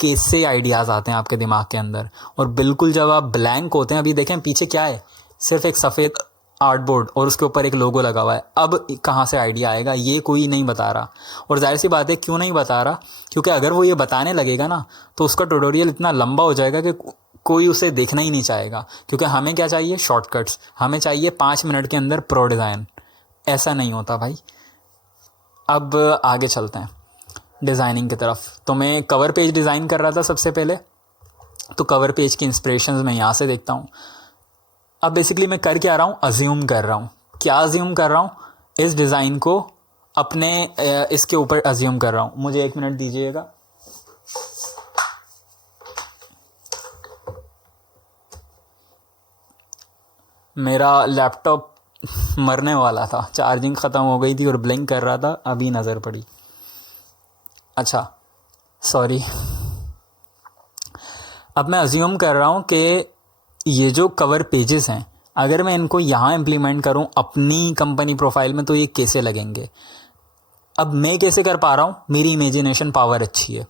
कैसे आइडियाज़ आते हैं आपके दिमाग के अंदर। और बिल्कुल जब आप ब्लैंक होते हैं, अभी देखें पीछे क्या है, सिर्फ एक सफ़ेद आर्टबोर्ड और उसके ऊपर एक लोगो लगा हुआ है। अब कहाँ से आइडिया आएगा, ये कोई नहीं बता रहा। और जाहिर सी बात है क्यों नहीं बता रहा, क्योंकि अगर वो ये बताने लगेगा ना तो उसका ट्यूटोरियल इतना लंबा हो जाएगा कि कोई उसे देखना ही नहीं चाहेगा। क्योंकि हमें क्या चाहिए, शॉर्टकट्स, हमें चाहिए 5 मिनट के अंदर प्रो डिज़ाइन। ऐसा नहीं होता भाई। अब आगे चलते हैं डिज़ाइनिंग की तरफ। तो मैं कवर पेज डिज़ाइन कर रहा था सबसे पहले, तो कवर पेज की इंस्पिरेशंस मैं यहाँ से देखता हूँ। अब बेसिकली मैं कर क्या रहा हूँ, अज्यूम कर रहा हूँ। क्या अज्यूम कर रहा हूँ, इस डिज़ाइन को अपने इसके ऊपर अज्यूम कर रहा हूँ। मुझे 1 मिनट दीजिएगा। मेरा लैपटॉप मरने वाला था, चार्जिंग ख़त्म हो गई थी और ब्लिंक कर रहा था, अभी नज़र पड़ी। अच्छा सॉरी। अब मैं अज्यूम कर रहा हूँ कि ये जो कवर पेजेस हैं, अगर मैं इनको यहाँ इम्प्लीमेंट करूँ अपनी कंपनी प्रोफाइल में तो ये कैसे लगेंगे। अब मैं कैसे कर पा रहा हूँ, मेरी इमेजिनेशन पावर अच्छी है।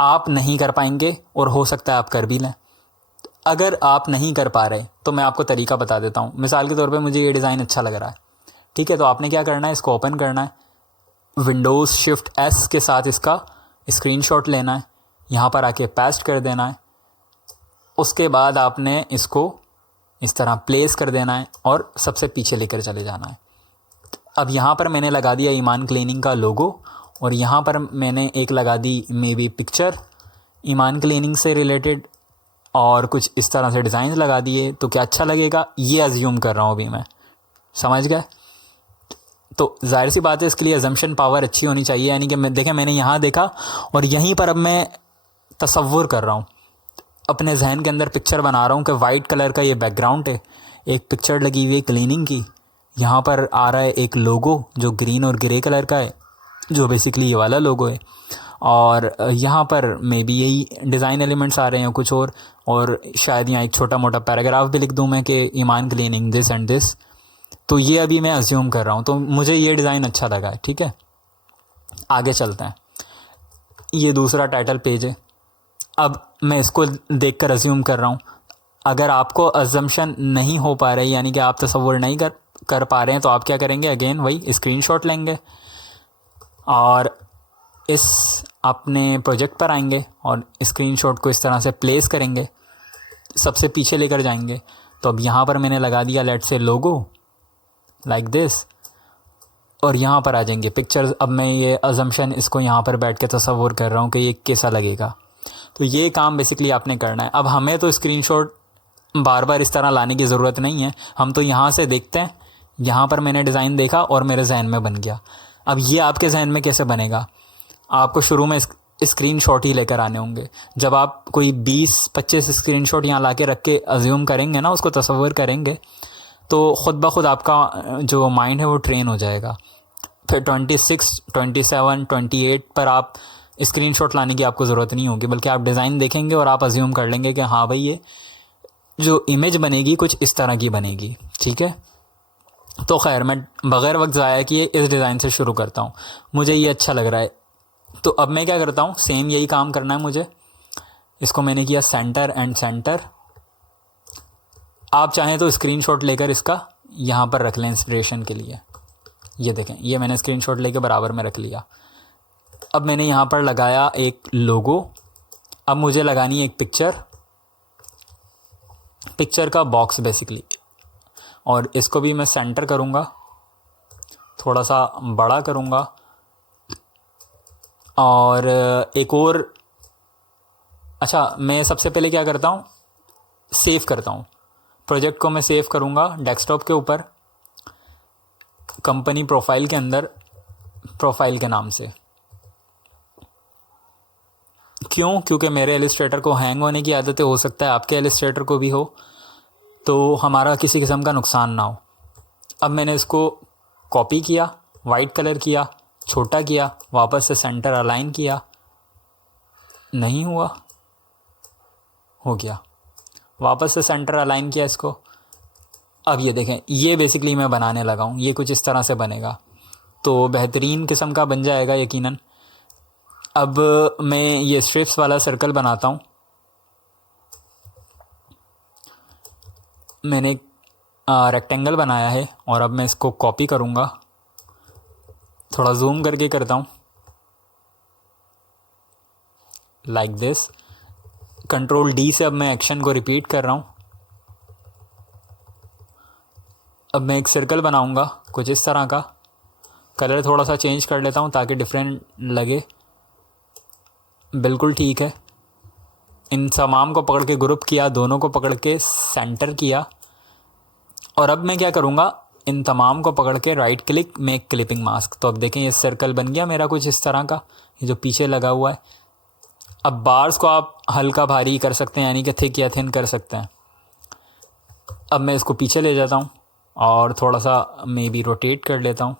आप नहीं कर पाएंगे और हो सकता है आप कर भी लें। अगर आप नहीं कर पा रहे तो मैं आपको तरीका बता देता हूँ। मिसाल के तौर पे मुझे ये डिज़ाइन अच्छा लग रहा है, ठीक है, तो आपने क्या करना है, इसको ओपन करना है, विंडोज़ शिफ्ट एस के साथ इसका स्क्रीनशॉट लेना है, यहाँ पर आके पेस्ट कर देना है। उसके बाद आपने इसको इस तरह प्लेस कर देना है और सबसे पीछे लेकर चले जाना है। अब यहाँ पर मैंने लगा दिया ईमान क्लीनिंग का लोगो, और यहाँ पर मैंने एक लगा दी मे बी पिक्चर ईमान क्लीनिंग से रिलेटेड, और कुछ इस तरह से डिज़ाइन लगा दिए। तो क्या अच्छा लगेगा, ये अज्यूम कर रहा हूँ अभी मैं, समझ गए। तो जाहिर सी बात है इसके लिए अजम्पशन पावर अच्छी होनी चाहिए। यानी कि मैंने यहाँ देखा और यहीं पर अब मैं तसव्वुर कर रहा हूँ, अपने जहन के अंदर पिक्चर बना रहा हूँ कि वाइट कलर का ये बैकग्राउंड है, एक पिक्चर लगी हुई है क्लीनिंग की, यहाँ पर आ रहा है एक लोगो जो ग्रीन और ग्रे कलर का है, जो बेसिकली ये वाला लोगो है, और यहाँ पर मे बी यही डिज़ाइन एलिमेंट्स आ रहे हैं कुछ और शायद यहाँ एक छोटा मोटा पैराग्राफ भी लिख दूँ मैं कि ईमान क्लीनिंग दिस एंड दिस। तो ये अभी मैं अज्यूम कर रहा हूँ, तो मुझे ये डिज़ाइन अच्छा लगा है, ठीक है। आगे चलते हैं। ये दूसरा टाइटल पेज है। अब मैं इसको देखकर अज्यूम कर रहा हूँ। अगर आपको अजम्पशन नहीं हो पा रही, यानी कि आप तसव्वुर नहीं कर पा रहे हैं, तो आप क्या करेंगे, अगेन वही स्क्रीनशॉट लेंगे और इस अपने प्रोजेक्ट पर आएंगे और स्क्रीनशॉट को इस तरह से प्लेस करेंगे, सबसे पीछे लेकर जाएंगे। तो अब यहाँ पर मैंने लगा दिया let's say logo like this, और यहाँ पर आ जाएंगे पिक्चर्स। अब मैं ये अजम्पशन इसको यहाँ पर बैठ के तसव्वुर कर रहा हूँ कि ये कैसा लगेगा। तो ये काम बेसिकली आपने करना है। अब हमें तो स्क्रीनशॉट बार बार इस तरह लाने की ज़रूरत नहीं है, हम तो यहाँ से देखते हैं, यहाँ पर मैंने डिज़ाइन देखा और मेरे जहन में बन गया। अब ये आपके जहन में कैसे बनेगा, आपको शुरू में स्क्रीनशॉट ही लेकर आने होंगे। जब आप कोई 20-25 स्क्रीनशॉट यहाँ ला के रख के अज्यूम करेंगे ना, उसको तसव्वुर करेंगे, तो ख़ुद ब खुद आपका जो माइंड है वो ट्रेन हो जाएगा। फिर 26, 27, 28 पर आप स्क्रीनशॉट लाने की आपको ज़रूरत नहीं होगी, बल्कि आप डिज़ाइन देखेंगे और आप अज्यूम कर लेंगे कि हाँ भाई ये जो इमेज बनेगी कुछ इस तरह की बनेगी, ठीक है। तो खैर मैं बग़ैर वक्त ज़ाया किए इस डिज़ाइन से शुरू करता हूँ। मुझे ये अच्छा लग रहा है, तो अब मैं क्या करता हूँ, सेम यही काम करना है मुझे। इसको मैंने किया सेंटर एंड सेंटर। आप चाहें तो स्क्रीनशॉट लेकर इसका यहाँ पर रख लें इंस्पिरेशन के लिए। ये देखें, ये मैंने स्क्रीनशॉट लेकर बराबर में रख लिया। अब मैंने यहाँ पर लगाया एक लोगो। अब मुझे लगानी है एक पिक्चर का बॉक्स बेसिकली, और इसको भी मैं सेंटर करूँगा, थोड़ा सा बड़ा करूँगा। और एक और, अच्छा मैं सबसे पहले क्या करता हूँ, सेव करता हूँ प्रोजेक्ट को। मैं सेव करूँगा डेस्कटॉप के ऊपर, कंपनी प्रोफाइल के अंदर, प्रोफाइल के नाम से। क्यों? क्योंकि मेरे इलस्ट्रेटर को हैंग होने की आदत है, हो सकता है आपके इलस्ट्रेटर को भी हो, तो हमारा किसी किस्म का नुकसान ना हो। अब मैंने इसको कॉपी किया, वाइट कलर किया, छोटा किया, वापस से सेंटर अलाइन किया, नहीं हुआ, हो गया, वापस से सेंटर अलाइन किया इसको। अब ये देखें, ये बेसिकली मैं बनाने लगा हूँ, ये कुछ इस तरह से बनेगा, तो बेहतरीन किस्म का बन जाएगा यकीनन। अब मैं ये स्ट्रिप्स वाला सर्कल बनाता हूँ। मैंने रेक्टेंगल बनाया है और अब मैं इसको कॉपी करूँगा, थोड़ा जूम करके करता हूँ, लाइक दिस। कंट्रोल डी से अब मैं एक्शन को रिपीट कर रहा हूँ। अब मैं एक सर्कल बनाऊँगा कुछ इस तरह का, कलर थोड़ा सा चेंज कर लेता हूँ ताकि डिफरेंट लगे। बिल्कुल ठीक है। इन तमाम को पकड़ के ग्रुप किया, दोनों को पकड़ के सेंटर किया, और अब मैं क्या करूँगा, इन तमाम को पकड़ के right click, make clipping mask. तो अब देखें ये सर्कल बन गया मेरा कुछ इस तरह का, ये जो पीछे लगा हुआ है। अब बार्स को आप हल्का भारी कर सकते हैं, यानी कि थिक या थिन कर सकते हैं। अब मैं इसको पीछे ले जाता हूँ और थोड़ा सा मे बी रोटेट कर लेता हूँ।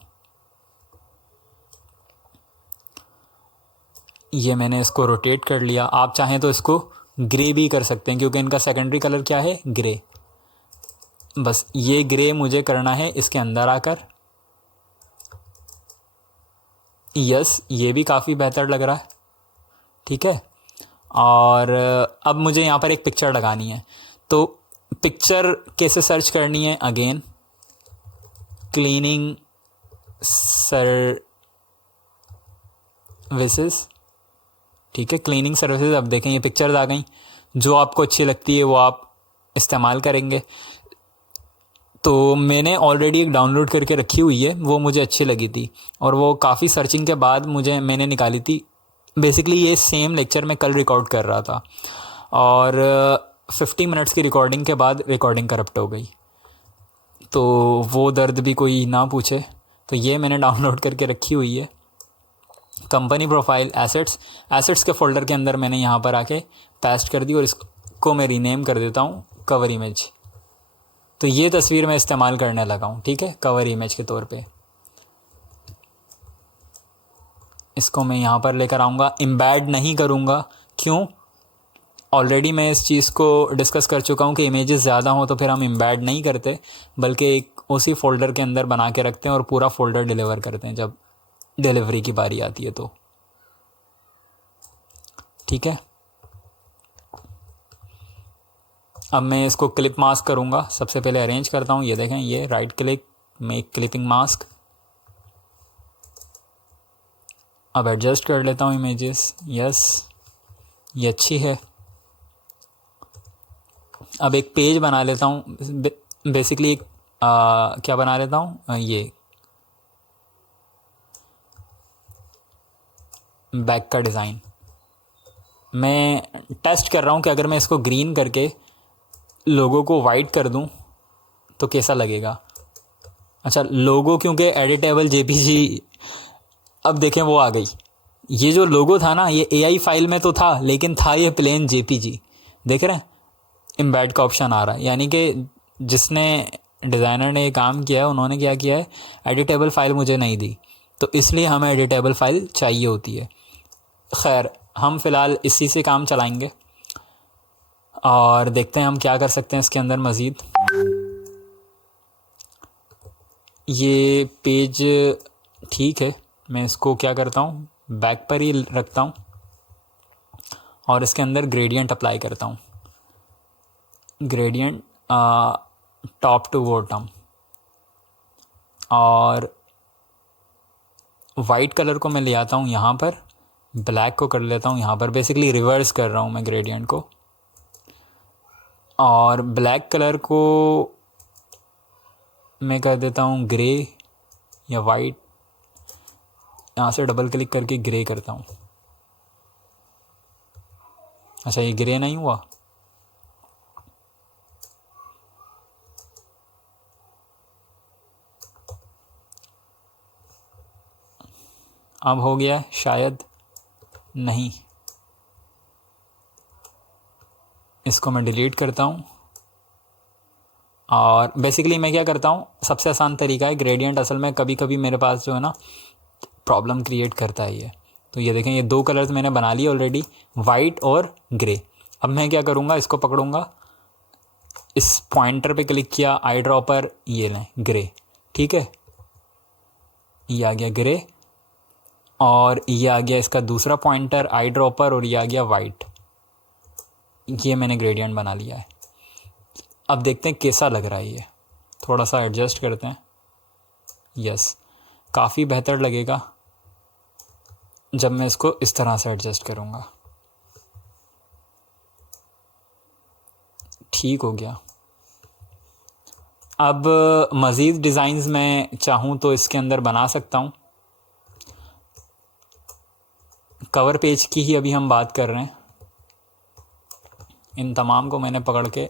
ये मैंने इसको रोटेट कर लिया। आप चाहें तो इसको ग्रे भी कर सकते हैं, क्योंकि इनका सेकेंडरी कलर क्या है, ग्रे। बस ये ग्रे मुझे करना है इसके अंदर आकर। यस, ये भी काफ़ी बेहतर लग रहा है, ठीक है। और अब मुझे यहाँ पर एक पिक्चर लगानी है, तो पिक्चर कैसे सर्च करनी है, अगेन क्लीनिंग सर्विसेज, ठीक है, क्लीनिंग सर्विसेज। अब देखें ये पिक्चर्स आ गई, जो आपको अच्छी लगती है वो आप इस्तेमाल करेंगे। तो मैंने ऑलरेडी एक डाउनलोड करके रखी हुई है, वो मुझे अच्छी लगी थी और वो काफ़ी सर्चिंग के बाद मैंने निकाली थी। बेसिकली ये सेम लेक्चर मैं कल रिकॉर्ड कर रहा था और 50 मिनट्स की रिकॉर्डिंग के बाद रिकॉर्डिंग करप्ट हो गई, तो वो दर्द भी कोई ना पूछे। तो ये मैंने डाउनलोड करके रखी हुई है। कंपनी प्रोफाइल एसेट्स के फोल्डर के अंदर मैंने यहाँ पर आके पेस्ट कर दी और इसको मैं रीनेम कर देता हूँ कवर इमेज। तो ये तस्वीर मैं इस्तेमाल करने लगा हूँ, ठीक है, कवर इमेज के तौर पे। इसको मैं यहाँ पर लेकर आऊँगा, एम्बेड नहीं करूँगा। क्यों? ऑलरेडी मैं इस चीज़ को डिस्कस कर चुका हूँ कि इमेजेस ज़्यादा हों तो फिर हम एम्बेड नहीं करते, बल्कि एक उसी फोल्डर के अंदर बना के रखते हैं और पूरा फोल्डर डिलीवर करते हैं जब डिलीवरी की बारी आती है तो, ठीक है। अब मैं इसको क्लिप मास्क करूँगा। सबसे पहले अरेंज करता हूँ, ये देखें, ये right click, make clipping mask. अब एडजस्ट कर लेता हूँ इमेजेस। यस, ये अच्छी है। अब एक पेज बना लेता हूँ, बेसिकली एक क्या बना लेता हूँ, ये बैक का डिज़ाइन। मैं टेस्ट कर रहा हूँ कि अगर मैं इसको ग्रीन करके लोगो को वाइट कर दूँ तो कैसा लगेगा। अच्छा, लोगो क्योंकि एडिटेबल जेपीजी, अब देखें वो आ गई। ये जो लोगो था ना, ये एआई फाइल में तो था, लेकिन था ये प्लेन जेपीजी। देख रहे हैं, एम्बेड का ऑप्शन आ रहा है, यानी कि जिसने डिज़ाइनर ने काम किया है उन्होंने क्या किया है, एडिटेबल फाइल मुझे नहीं दी, तो इसलिए हमें एडिटेबल फाइल चाहिए होती है। खैर, हम फ़िलहाल इसी से काम चलाएंगे और देखते हैं हम क्या कर सकते हैं इसके अंदर मज़ीद। ये पेज ठीक है, मैं इसको क्या करता हूँ, बैक पर ही रखता हूँ और इसके अंदर ग्रेडियंट अप्लाई करता हूँ। ग्रेडियंट टॉप टू बॉटम, और वाइट कलर को मैं ले आता हूँ यहाँ पर, ब्लैक को कर लेता हूँ यहाँ पर। बेसिकली रिवर्स कर रहा हूँ मैं ग्रेडियंट को, और ब्लैक कलर को मैं कर देता हूँ ग्रे या वाइट। यहाँ से डबल क्लिक करके ग्रे करता हूँ। अच्छा, ये ग्रे नहीं हुआ। अब हो गया शायद, नहीं। इसको मैं डिलीट करता हूँ। और बेसिकली मैं क्या करता हूँ, सबसे आसान तरीका है ग्रेडियंट। असल में कभी कभी मेरे पास जो है ना प्रॉब्लम क्रिएट करता है ये। तो ये देखें, ये दो कलर्स मैंने बना लिए ऑलरेडी, वाइट और ग्रे। अब मैं क्या करूँगा, इसको पकड़ूँगा, इस पॉइंटर पे क्लिक किया, आई ड्रॉपर, ये लें ग्रे, ठीक है, ये आ गया ग्रे। और ये आ गया इसका दूसरा पॉइंटर, आई ड्रॉपर, और ये आ गया वाइट। ये मैंने ग्रेडियंट बना लिया है। अब देखते हैं कैसा लग रहा है ये। थोड़ा सा एडजस्ट करते हैं। यस, काफ़ी बेहतर लगेगा जब मैं इसको इस तरह से एडजस्ट करूँगा। ठीक हो गया। अब मज़ीद डिज़ाइंस मैं चाहूँ तो इसके अंदर बना सकता हूँ। कवर पेज की ही अभी हम बात कर रहे हैं। इन तमाम को मैंने पकड़ के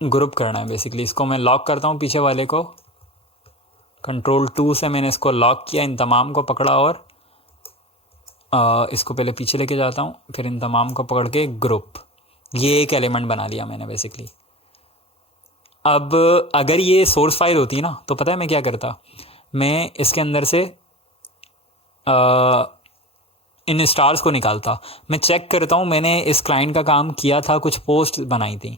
ग्रुप करना है। बेसिकली इसको मैं लॉक करता हूँ, पीछे वाले को कंट्रोल 2 से मैंने इसको लॉक किया, इन तमाम को पकड़ा और इसको पहले पीछे लेके जाता हूँ, फिर इन तमाम को पकड़ के ग्रुप। ये एक एलिमेंट बना लिया मैंने बेसिकली। अब अगर ये सोर्स फाइल होती ना तो पता है मैं क्या करता, मैं इसके अंदर से इन स्टार्स को निकालता। मैं चेक करता हूँ, मैंने इस क्लाइंट का काम किया था, कुछ पोस्ट बनाई थी,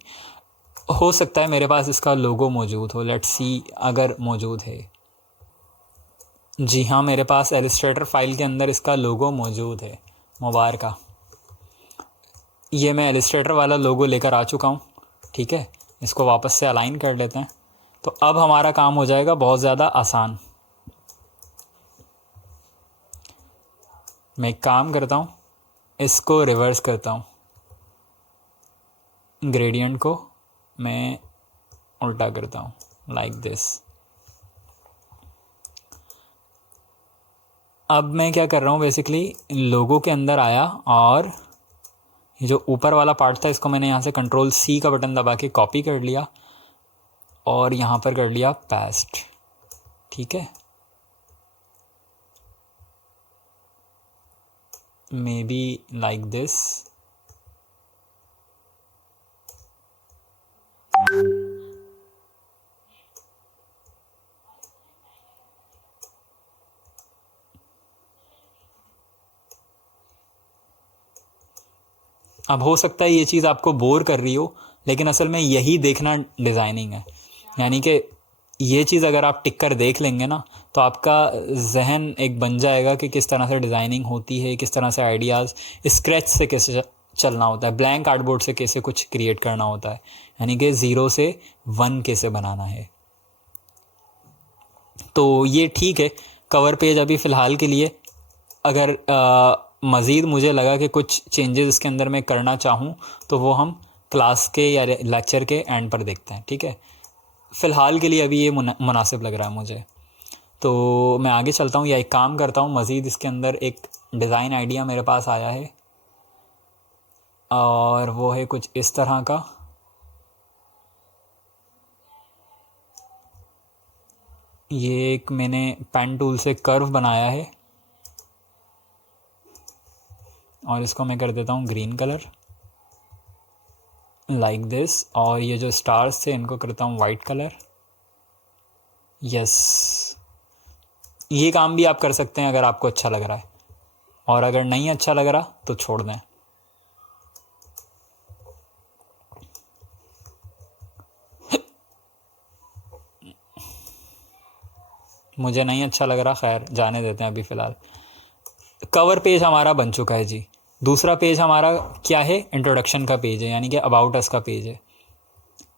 हो सकता है मेरे पास इसका लोगो मौजूद हो। लेट्स सी अगर मौजूद है। जी हाँ, मेरे पास इलस्ट्रेटर फाइल के अंदर इसका लोगो मौजूद है, मुबारका। ये मैं इलस्ट्रेटर वाला लोगो लेकर आ चुका हूँ, ठीक है। इसको वापस से अलाइन कर लेते हैं। तो अब हमारा काम हो जाएगा बहुत ज़्यादा आसान। मैं एक काम करता हूँ, इसको रिवर्स करता हूँ, ग्रेडियंट को मैं उल्टा करता हूँ, लाइक दिस। अब मैं क्या कर रहा हूँ, बेसिकली लोगो के अंदर आया और ये जो ऊपर वाला पार्ट था इसको मैंने यहाँ से कंट्रोल C का बटन दबा के कॉपी कर लिया और यहाँ पर कर लिया पेस्ट, ठीक है। May be like this. अब हो सकता है ये चीज़ आपको बोर कर रही हो, लेकिन असल में यही देखना डिज़ाइनिंग है। यानी कि ये चीज़ अगर आप टिक कर देख लेंगे ना तो आपका जहन एक बन जाएगा कि किस तरह से डिज़ाइनिंग होती है, किस तरह से आइडियाज़, स्क्रैच से कैसे चलना होता है, ब्लैंक कार्डबोर्ड से कैसे कुछ क्रिएट करना होता है, यानी कि 0 से 1 कैसे बनाना है। तो ये ठीक है कवर पेज अभी फ़िलहाल के लिए। अगर मज़ीद मुझे लगा कि कुछ चेंजेस इसके अंदर मैं करना चाहूँ तो वो हम क्लास के या लेक्चर के एंड पर देखते हैं, ठीक है। फ़िलहाल के लिए अभी ये मुनासिब लग रहा है मुझे। तो मैं आगे चलता हूँ या एक काम करता हूँ, मज़ीद इसके अंदर एक डिज़ाइन आइडिया मेरे पास आया है और वो है कुछ इस तरह का। ये एक मैंने पेन टूल से कर्व बनाया है और इसको मैं कर देता हूँ ग्रीन कलर, लाइक दिस। और ये जो स्टार्स थे इनको करता हूँ वाइट कलर। यस, ये काम भी आप कर सकते हैं अगर आपको अच्छा लग रहा है, और अगर नहीं अच्छा लग रहा तो छोड़ दें। मुझे नहीं अच्छा लग रहा, खैर जाने देते हैं अभी फ़िलहाल। कवर पेज हमारा बन चुका है जी। दूसरा पेज हमारा क्या है, इंट्रोडक्शन का पेज है, यानी कि अबाउट अस का पेज है।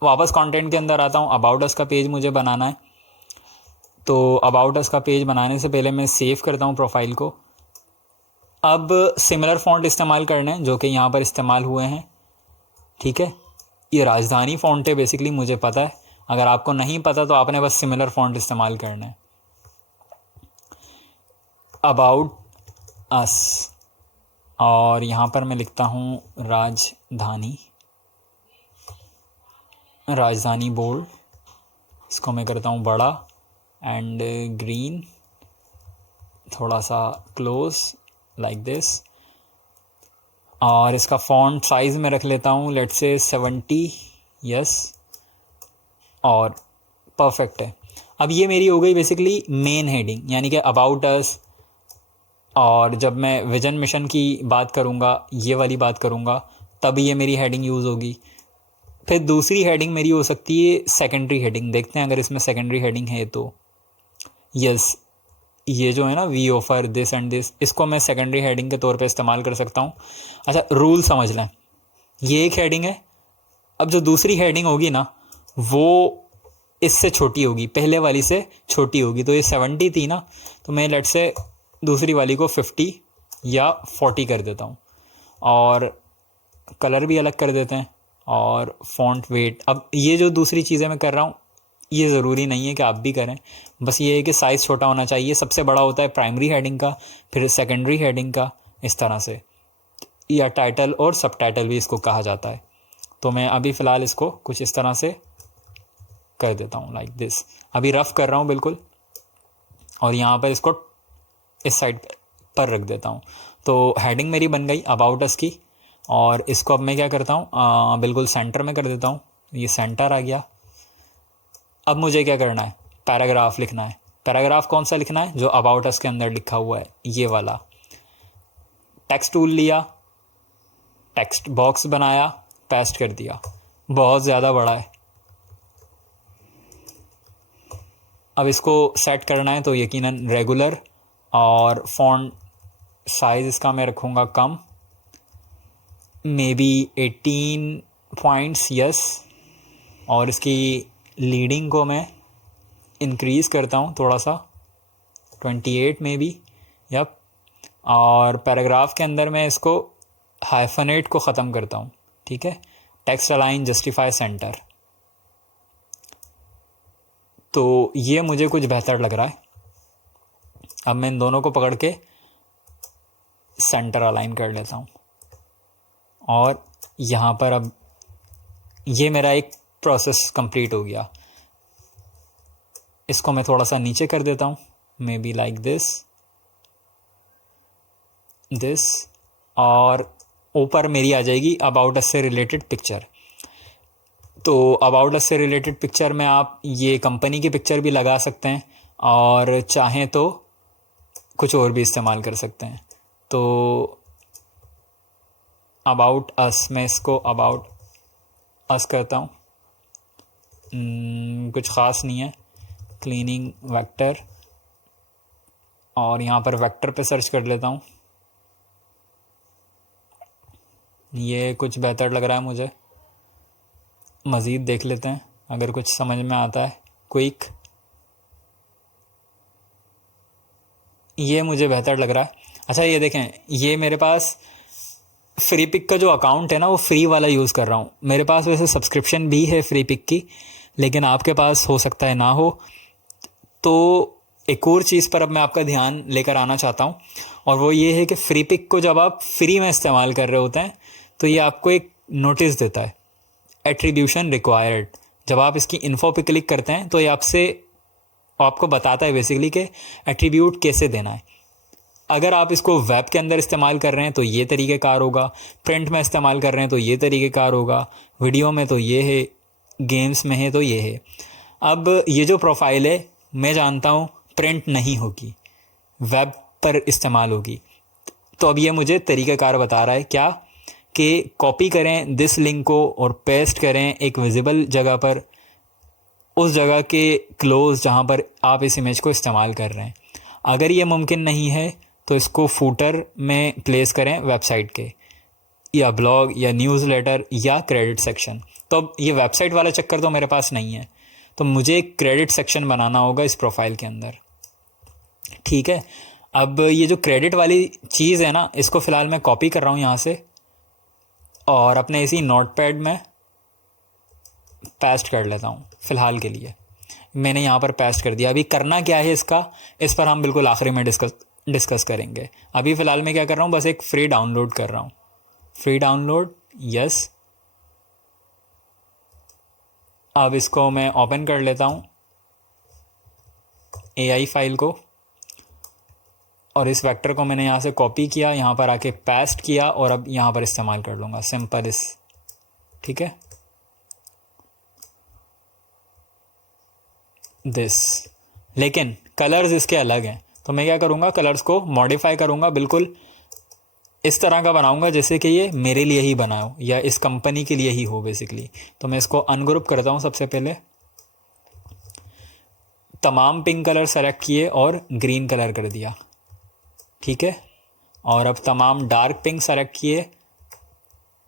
वापस कंटेंट के अंदर आता हूँ, अबाउट अस का पेज मुझे बनाना है। तो अबाउट अस का पेज बनाने से पहले मैं सेव करता हूँ प्रोफाइल को। अब सिमिलर फ़ॉन्ट इस्तेमाल करने हैं जो कि यहाँ पर इस्तेमाल हुए हैं, ठीक है। ये राजधानी फ़ॉन्ट है बेसिकली, मुझे पता है। अगर आपको नहीं पता तो आपने बस सिमिलर फ़ॉन्ट इस्तेमाल करना है। अबाउट अस, और यहाँ पर मैं लिखता हूँ राजधानी बोल्ड। इसको मैं करता हूँ बड़ा एंड ग्रीन, थोड़ा सा क्लोज लाइक दिस। और इसका फ़ॉन्ट साइज़ में रख लेता हूँ लेट्स से 70, यस, और परफेक्ट है। अब ये मेरी हो गई बेसिकली मेन हेडिंग, यानी कि अबाउट अस। और जब मैं विजन मिशन की बात करूँगा, ये वाली बात करूँगा, तब ये मेरी हेडिंग यूज़ होगी। फिर दूसरी हेडिंग मेरी हो सकती है सेकेंडरी हेडिंग। देखते हैं अगर इसमें सेकेंडरी हेडिंग है तो यस, ये जो है ना we offer this and this, इसको मैं सेकेंडरी हेडिंग के तौर पे इस्तेमाल कर सकता हूँ। अच्छा, रूल समझ लें, ये एक हेडिंग है। अब जो दूसरी हेडिंग होगी ना वो इससे छोटी होगी, पहले वाली से छोटी होगी। तो ये 70 थी ना, तो मैं लेट से दूसरी वाली को 50 या 40 कर देता हूँ, और कलर भी अलग कर देते हैं, और फ़ॉन्ट वेट। अब ये जो दूसरी चीज़ें मैं कर रहा हूँ ये ज़रूरी नहीं है कि आप भी करें, बस ये है कि साइज़ छोटा होना चाहिए। सबसे बड़ा होता है प्राइमरी हेडिंग का, फिर सेकेंडरी हेडिंग का, इस तरह से, या टाइटल और सब टाइटल भी इसको कहा जाता है। तो मैं अभी फ़िलहाल इसको कुछ इस तरह से कर देता हूँ लाइक दिस। अभी रफ़ कर रहा हूँ बिल्कुल, और यहाँ पर इसको इस साइड पर रख देता हूँ। तो हेडिंग मेरी बन गई अबाउट अस की, और इसको अब मैं क्या करता हूँ, बिल्कुल सेंटर में कर देता हूँ। ये सेंटर आ गया। अब मुझे क्या करना है, पैराग्राफ लिखना है। पैराग्राफ कौन सा लिखना है, जो अबाउट अस के अंदर लिखा हुआ है, ये वाला। टेक्स्ट टूल लिया, टेक्स्ट बॉक्स बनाया, पेस्ट कर दिया। बहुत ज़्यादा बड़ा है, अब इसको सेट करना है तो यकीनन रेगुलर, और फ़ॉन्ट साइज़ इसका मैं रखूँगा कम, मे बी 18 पॉइंट्स, यस। और इसकी लीडिंग को मैं इंक्रीज़ करता हूँ थोड़ा सा, 28 में भी, यप। और पैराग्राफ के अंदर मैं इसको हाइफनेट को ख़त्म करता हूँ, ठीक है। टेक्स्ट अलाइन जस्टिफाई सेंटर, तो ये मुझे कुछ बेहतर लग रहा है। अब मैं इन दोनों को पकड़ के सेंटर अलाइन कर लेता हूँ, और यहाँ पर अब ये मेरा एक प्रोसेस कंप्लीट हो गया। इसको मैं थोड़ा सा नीचे कर देता हूँ, मे बी लाइक दिस, और ऊपर मेरी आ जाएगी अबाउट अस से रिलेटेड पिक्चर। तो अबाउट अस से रिलेटेड पिक्चर में आप ये कंपनी की पिक्चर भी लगा सकते हैं, और चाहें तो कुछ और भी इस्तेमाल कर सकते हैं। तो अबाउट अस, मैं इसको अबाउट अस करता हूँ, कुछ ख़ास नहीं है, क्लीनिंग वेक्टर, और यहाँ पर वेक्टर पे सर्च कर लेता हूँ। ये कुछ बेहतर लग रहा है मुझे, मज़ीद देख लेते हैं अगर कुछ समझ में आता है। क्विक, ये मुझे बेहतर लग रहा है। अच्छा, ये देखें, ये मेरे पास फ्री पिक का जो अकाउंट है ना वो फ्री वाला यूज़ कर रहा हूँ। मेरे पास वैसे सब्सक्रिप्शन भी है फ्री पिक की, लेकिन आपके पास हो सकता है ना हो। तो एक और चीज़ पर अब मैं आपका ध्यान लेकर आना चाहता हूँ, और वो ये है कि फ्री पिक को जब आप फ्री में इस्तेमाल कर रहे होते हैं तो ये आपको एक नोटिस देता है, एट्रीब्यूशन रिक्वायर्ड। जब आप इसकी इन्फो पे क्लिक करते हैं तो ये आपको बताता है बेसिकली कि एट्रीब्यूट कैसे देना है। अगर आप इसको वेब के अंदर इस्तेमाल कर रहे हैं तो ये तरीक़ेकार होगा, प्रिंट में इस्तेमाल कर रहे हैं तो ये तरीक़ेकार होगा, वीडियो में तो ये है, गेम्स में है तो ये है। अब ये जो प्रोफाइल है मैं जानता हूँ प्रिंट नहीं होगी, वेब पर इस्तेमाल होगी। तो अब ये मुझे तरीक़ाकार बता रहा है क्या, कि कॉपी करें दिस लिंक को और पेस्ट करें एक विजिबल जगह पर, उस जगह के क्लोज जहाँ पर आप इस इमेज को इस्तेमाल कर रहे हैं। अगर ये मुमकिन नहीं है तो इसको फूटर में प्लेस करें वेबसाइट के, या ब्लॉग या न्यूज़लेटर या क्रेडिट सेक्शन। तो अब ये वेबसाइट वाला चक्कर तो मेरे पास नहीं है, तो मुझे एक क्रेडिट सेक्शन बनाना होगा इस प्रोफाइल के अंदर। ठीक है, अब ये जो क्रेडिट वाली चीज़ है ना, इसको फ़िलहाल मैं कॉपी कर रहा हूँ यहाँ से और अपने इसी नोटपैड में पेस्ट कर लेता हूँ। फ़िलहाल के लिए मैंने यहाँ पर पेस्ट कर दिया। अभी करना क्या है इसका, इस पर हम बिल्कुल आखिरी में डिस्कस करेंगे। अभी फ़िलहाल मैं क्या कर रहा हूँ, बस एक फ्री डाउनलोड कर रहा हूँ। Free download, yes. अब इसको मैं ओपन कर लेता हूँ AI फाइल को, और इस वेक्टर को मैंने यहाँ से कॉपी किया, यहाँ पर आके पेस्ट किया और अब यहाँ पर इस्तेमाल कर लूँगा सिंपल इस। ठीक है, दिस। लेकिन कलर्स इसके अलग हैं, तो मैं क्या करूँगा, कलर्स को मॉडिफाई करूँगा, बिल्कुल इस तरह का बनाऊँगा जैसे कि ये मेरे लिए ही बना हो या इस कंपनी के लिए ही हो बेसिकली। तो मैं इसको अनग्रुप करता हूँ। सबसे पहले तमाम पिंक कलर सेलेक्ट किए और ग्रीन कलर कर दिया। ठीक है, और अब तमाम डार्क पिंक सेलेक्ट किए,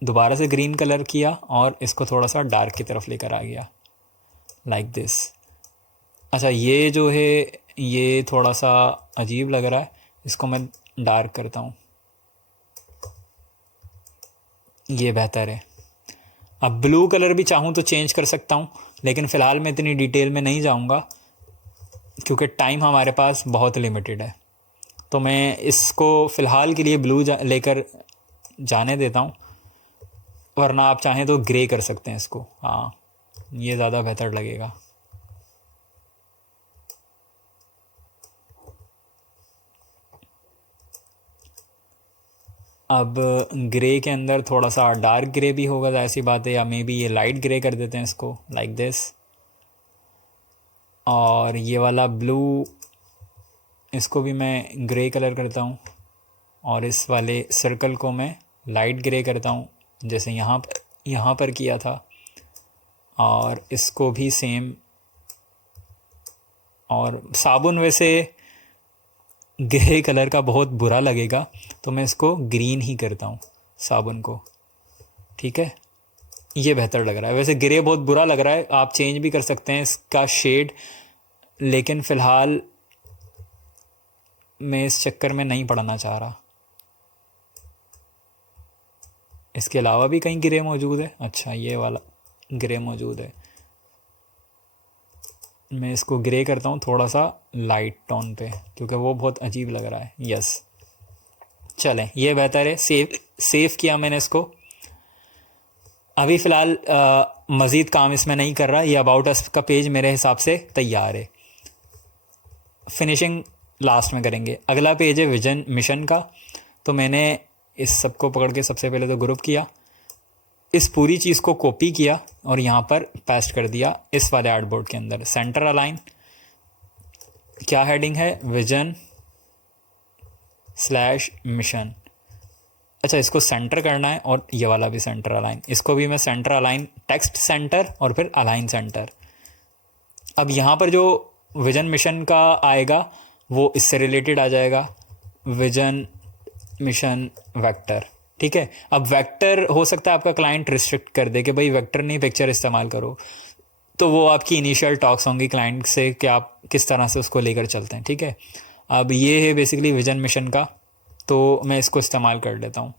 दोबारा से ग्रीन कलर किया और इसको थोड़ा सा डार्क की तरफ लेकर आ गया, लाइक दिस। अच्छा, ये जो है ये थोड़ा सा अजीब लग रहा है, इसको मैं डार्क करता हूँ, ये बेहतर है। अब ब्लू कलर भी चाहूँ तो चेंज कर सकता हूँ, लेकिन फ़िलहाल मैं इतनी डिटेल में नहीं जाऊँगा क्योंकि टाइम हमारे पास बहुत लिमिटेड है। तो मैं इसको फ़िलहाल के लिए ब्लू लेकर जाने देता हूँ, वरना आप चाहें तो ग्रे कर सकते हैं इसको। हाँ, ये ज़्यादा बेहतर लगेगा। अब ग्रे के अंदर थोड़ा सा डार्क ग्रे भी होगा, ऐसी बात है, या मे बी ये लाइट ग्रे कर देते हैं इसको, लाइक दिस। और ये वाला ब्लू, इसको भी मैं ग्रे कलर करता हूँ, और इस वाले सर्कल को मैं लाइट ग्रे करता हूँ जैसे यहाँ पर किया था, और इसको भी सेम। और साबुन वैसे ग्रे कलर का बहुत बुरा लगेगा, तो मैं इसको ग्रीन ही करता हूँ साबुन को। ठीक है, ये बेहतर लग रहा है। वैसे ग्रे बहुत बुरा लग रहा है, आप चेंज भी कर सकते हैं इसका शेड, लेकिन फ़िलहाल मैं इस चक्कर में नहीं पड़ना चाह रहा। इसके अलावा भी कहीं ग्रे मौजूद है। अच्छा, ये वाला ग्रे मौजूद है, मैं इसको ग्रे करता हूँ थोड़ा सा लाइट टोन पे, क्योंकि वो बहुत अजीब लग रहा है। यस, चलें, ये बेहतर है। सेव किया मैंने इसको। अभी फ़िलहाल मज़ीद काम इसमें नहीं कर रहा, ये अबाउट अस का पेज मेरे हिसाब से तैयार है। फिनिशिंग लास्ट में करेंगे। अगला पेज है विजन मिशन का। तो मैंने इस सबको पकड़ के सबसे पहले तो ग्रुप किया, इस पूरी चीज़ को कॉपी किया और यहाँ पर पेस्ट कर दिया इस वाले आर्टबोर्ड के अंदर। सेंटर अलाइन, क्या हेडिंग है, विजन / मिशन। अच्छा, इसको सेंटर करना है, और ये वाला भी सेंटर अलाइन, इसको भी मैं सेंटर अलाइन, टेक्स्ट सेंटर और फिर अलाइन सेंटर। अब यहाँ पर जो विजन मिशन का आएगा वो इससे रिलेटेड आ जाएगा, विजन मिशन वेक्टर। ठीक है, अब वेक्टर हो सकता है आपका क्लाइंट रिस्ट्रिक्ट कर दे कि भाई वेक्टर नहीं, पिक्चर इस्तेमाल करो, तो वो आपकी इनिशियल टॉक्स होंगी क्लाइंट से कि आप किस तरह से उसको लेकर चलते हैं। ठीक है, अब ये है बेसिकली विजन मिशन का, तो मैं इसको इस्तेमाल कर लेता हूँ।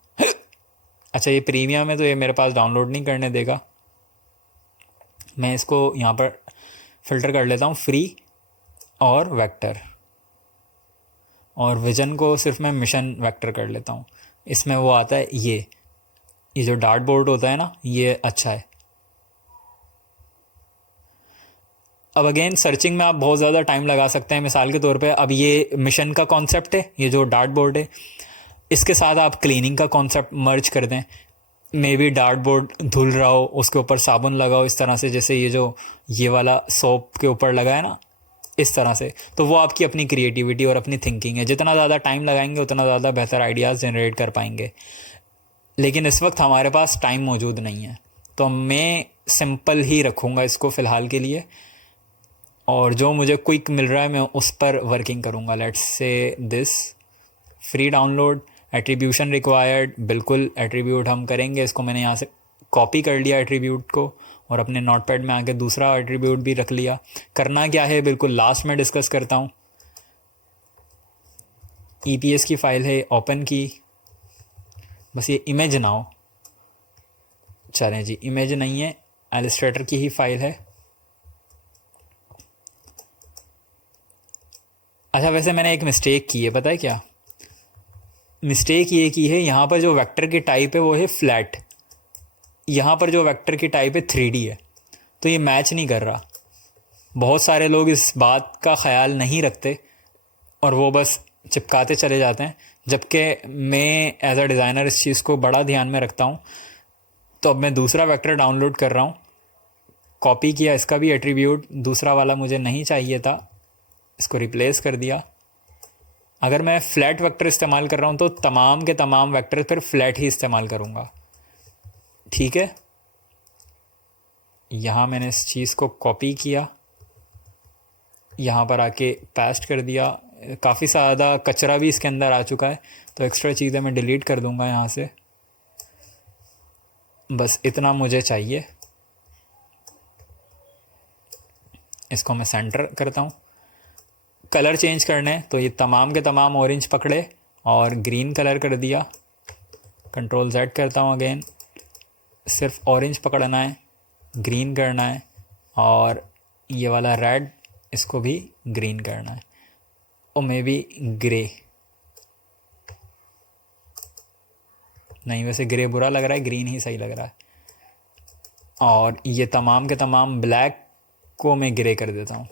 अच्छा, ये प्रीमियम है तो ये मेरे पास डाउनलोड नहीं करने देगा, मैं इसको यहाँ पर फ़िल्टर कर लेता हूँ फ्री और वेक्टर, और विजन को सिर्फ मैं मिशन वेक्टर कर लेता हूँ। इसमें वो आता है ये जो डार्ट बोर्ड होता है ना, ये अच्छा है। अब अगेन सर्चिंग में आप बहुत ज़्यादा टाइम लगा सकते हैं। मिसाल के तौर पे अब ये मिशन का कॉन्सेप्ट है, ये जो डार्ट बोर्ड है, इसके साथ आप क्लीनिंग का कॉन्सेप्ट मर्ज कर दें। मे बी डार्ट बोर्ड धुल रहा हो, उसके ऊपर साबुन लगाओ इस तरह से, जैसे ये वाला सोप के ऊपर लगा है ना, इस तरह से। तो वो आपकी अपनी क्रिएटिविटी और अपनी थिंकिंग है, जितना ज़्यादा टाइम लगाएंगे उतना ज़्यादा बेहतर आइडियाज़ जनरेट कर पाएंगे। लेकिन इस वक्त हमारे पास टाइम मौजूद नहीं है, तो मैं सिंपल ही रखूँगा इसको फ़िलहाल के लिए। और जो मुझे क्विक मिल रहा है मैं उस पर वर्किंग करूँगा। Let's say this free download, attribution required, बिल्कुल एट्रीब्यूट हम करेंगे। इसको मैंने यहाँ से कॉपी कर लिया एट्रीब्यूट को और अपने नोटपैड में आके दूसरा एट्रीब्यूट भी रख लिया। करना क्या है बिल्कुल लास्ट में डिस्कस करता हूँ। EPS की फ़ाइल है, ओपन की, बस ये इमेज ना हो। चलें जी, इमेज नहीं है, एलिस्ट्रेटर की ही फ़ाइल है। अच्छा, वैसे मैंने एक मिस्टेक की है, पता है क्या मिस्टेक ये की है? यहाँ पर जो वेक्टर की टाइप है वो है फ्लैट, यहाँ पर जो वेक्टर की टाइप है 3D है, तो ये मैच नहीं कर रहा। बहुत सारे लोग इस बात का ख्याल नहीं रखते और वो बस चिपकाते चले जाते हैं, जबकि मैं एज अ डिज़ाइनर इस चीज़ को बड़ा ध्यान में रखता हूँ। तो अब मैं दूसरा वेक्टर डाउनलोड कर रहा हूँ, कॉपी किया इसका भी एट्रीब्यूट, दूसरा वाला मुझे नहीं चाहिए था, इसको रिप्लेस कर दिया। अगर मैं फ्लैट वेक्टर इस्तेमाल कर रहा हूँ तो तमाम के तमाम वेक्टर फिर फ्लैट ही इस्तेमाल करूँगा, ठीक है। यहाँ मैंने इस चीज़ को कॉपी किया, यहाँ पर आके पेस्ट कर दिया। काफ़ी ज़्यादा कचरा भी इसके अंदर आ चुका है, तो एक्स्ट्रा चीज़ें मैं डिलीट कर दूँगा यहाँ से। बस इतना मुझे चाहिए। इसको मैं सेंटर करता हूँ। कलर चेंज करने तो ये तमाम के तमाम ऑरेंज पकड़े और ग्रीन कलर कर दिया। कंट्रोल Z करता हूँ अगेन, सिर्फ ऑरेंज पकड़ना है, ग्रीन करना है, और ये वाला रेड इसको भी ग्रीन करना है, और मे बी ग्रे नहीं, वैसे ग्रे बुरा लग रहा है, ग्रीन ही सही लग रहा है। और ये तमाम के तमाम ब्लैक को मैं ग्रे कर देता हूँ।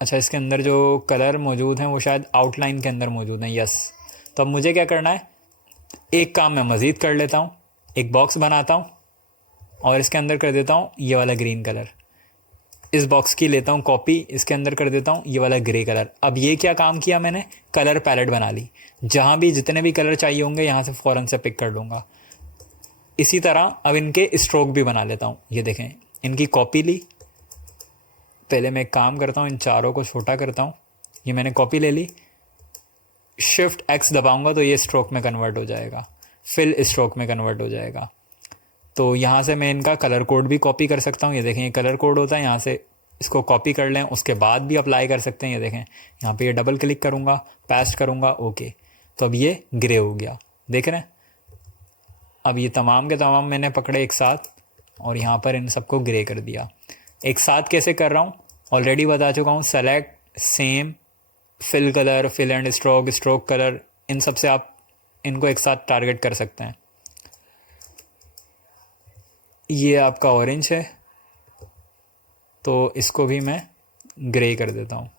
अच्छा, इसके अंदर जो कलर मौजूद हैं वो शायद आउटलाइन के अंदर मौजूद हैं, यस। तो अब मुझे क्या करना है, एक काम मैं मज़ीद कर लेता हूँ, एक बॉक्स बनाता हूँ और इसके अंदर कर देता हूँ ये वाला ग्रीन कलर। इस बॉक्स की लेता हूँ कॉपी, इसके अंदर कर देता हूँ ये वाला ग्रे कलर। अब ये क्या काम किया मैंने, कलर पैलेट बना ली। जहाँ भी जितने भी कलर चाहिए होंगे यहाँ से फ़ौरन से पिक कर लूँगा। इसी तरह अब इनके स्ट्रोक भी बना लेता हूँ। ये देखें, इनकी कॉपी ली। पहले मैं एक काम करता हूँ, इन चारों को छोटा करता हूँ। ये मैंने कॉपी ले ली, शिफ्ट X दबाऊंगा तो ये स्ट्रोक में कन्वर्ट हो जाएगा, फिल स्ट्रोक में कन्वर्ट हो जाएगा। तो यहाँ से मैं इनका कलर कोड भी कॉपी कर सकता हूँ। ये देखें, ये कलर कोड होता है, यहाँ से इसको कॉपी कर लें, उसके बाद भी अप्लाई कर सकते हैं। ये देखें, यहाँ पे ये डबल क्लिक करूँगा, पेस्ट करूँगा, ओके, तो अब ये ग्रे हो गया, देख रहे हैं। अब ये तमाम के तमाम मैंने पकड़े एक साथ और यहाँ पर इन सबको ग्रे कर दिया। एक साथ कैसे कर रहा हूँ ऑलरेडी बता चुका हूँ। Select, same, fill colour, fill and stroke, stroke colour, इन सब से आप इनको एक साथ टारगेट कर सकते हैं। ये आपका ऑरेंज है तो इसको भी मैं ग्रे कर देता हूँ।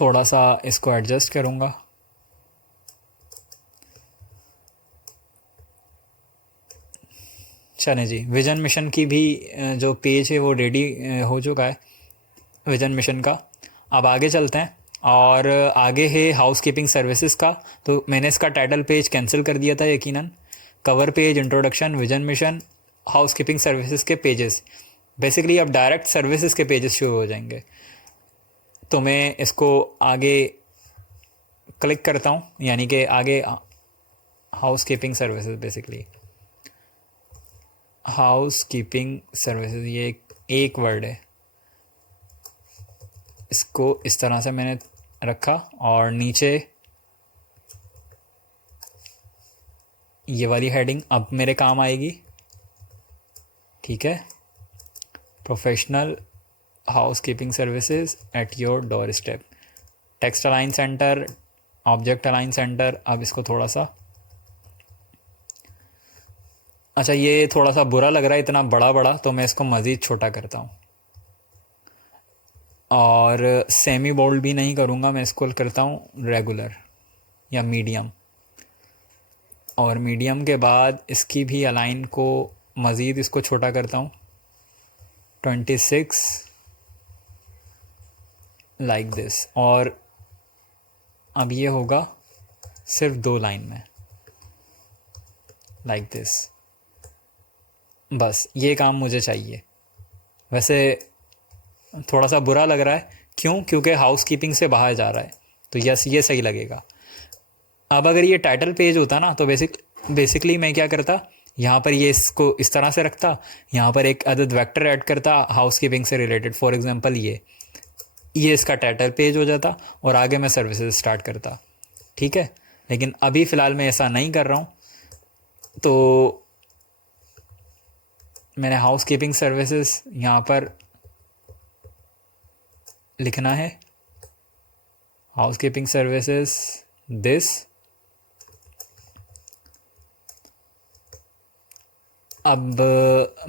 थोड़ा सा इसको एडजस्ट करूँगा। चलें जी, विजन मिशन की भी जो पेज है वो रेडी हो चुका है विजन मिशन का। अब आगे चलते हैं और आगे है हाउस कीपिंग सर्विसेज का। तो मैंने इसका टाइटल पेज कैंसिल कर दिया था यकीनन। Cover page, introduction, vision mission, house keeping services के पेजेस, बेसिकली अब डायरेक्ट सर्विसेज के पेजेस शुरू हो जाएंगे। तो मैं इसको आगे क्लिक करता हूँ, यानी कि आगे house keeping services, basically house keeping services, ये एक वर्ड है। इसको इस तरह से मैंने रखा और नीचे ये वाली हेडिंग अब मेरे काम आएगी, ठीक है। Professional house keeping services at your door step, text align centre, object align centre. अब इसको थोड़ा सा, अच्छा ये थोड़ा सा बुरा लग रहा है इतना बड़ा बड़ा, तो मैं इसको मज़ीद छोटा करता हूँ और सेमी बोल्ड भी नहीं करूँगा, मैं इसको करता हूँ रेगुलर या मीडियम। और मीडियम के बाद इसकी भी अलाइन को मज़ीद इसको छोटा करता हूँ 26 लाइक दिस। और अब ये होगा सिर्फ 2 लाइन में, लाइक दिस। बस ये काम मुझे चाहिए। वैसे थोड़ा सा बुरा लग रहा है, क्यों? क्योंकि हाउस कीपिंग से बाहर जा रहा है, तो यस ये सही लगेगा। अब अगर ये टाइटल पेज होता ना तो बेसिकली मैं क्या करता, यहाँ पर ये इसको इस तरह से रखता, यहाँ पर एक अदद वेक्टर ऐड करता हाउस कीपिंग से रिलेटेड, फॉर एग्जांपल ये इसका टाइटल पेज हो जाता और आगे मैं सर्विसेज स्टार्ट करता। ठीक है, लेकिन अभी फ़िलहाल मैं ऐसा नहीं कर रहा हूँ, तो मैंने हाउस कीपिंग सर्विसेज यहाँ पर लिखना है, हाउस कीपिंग सर्विसेज दिस। अब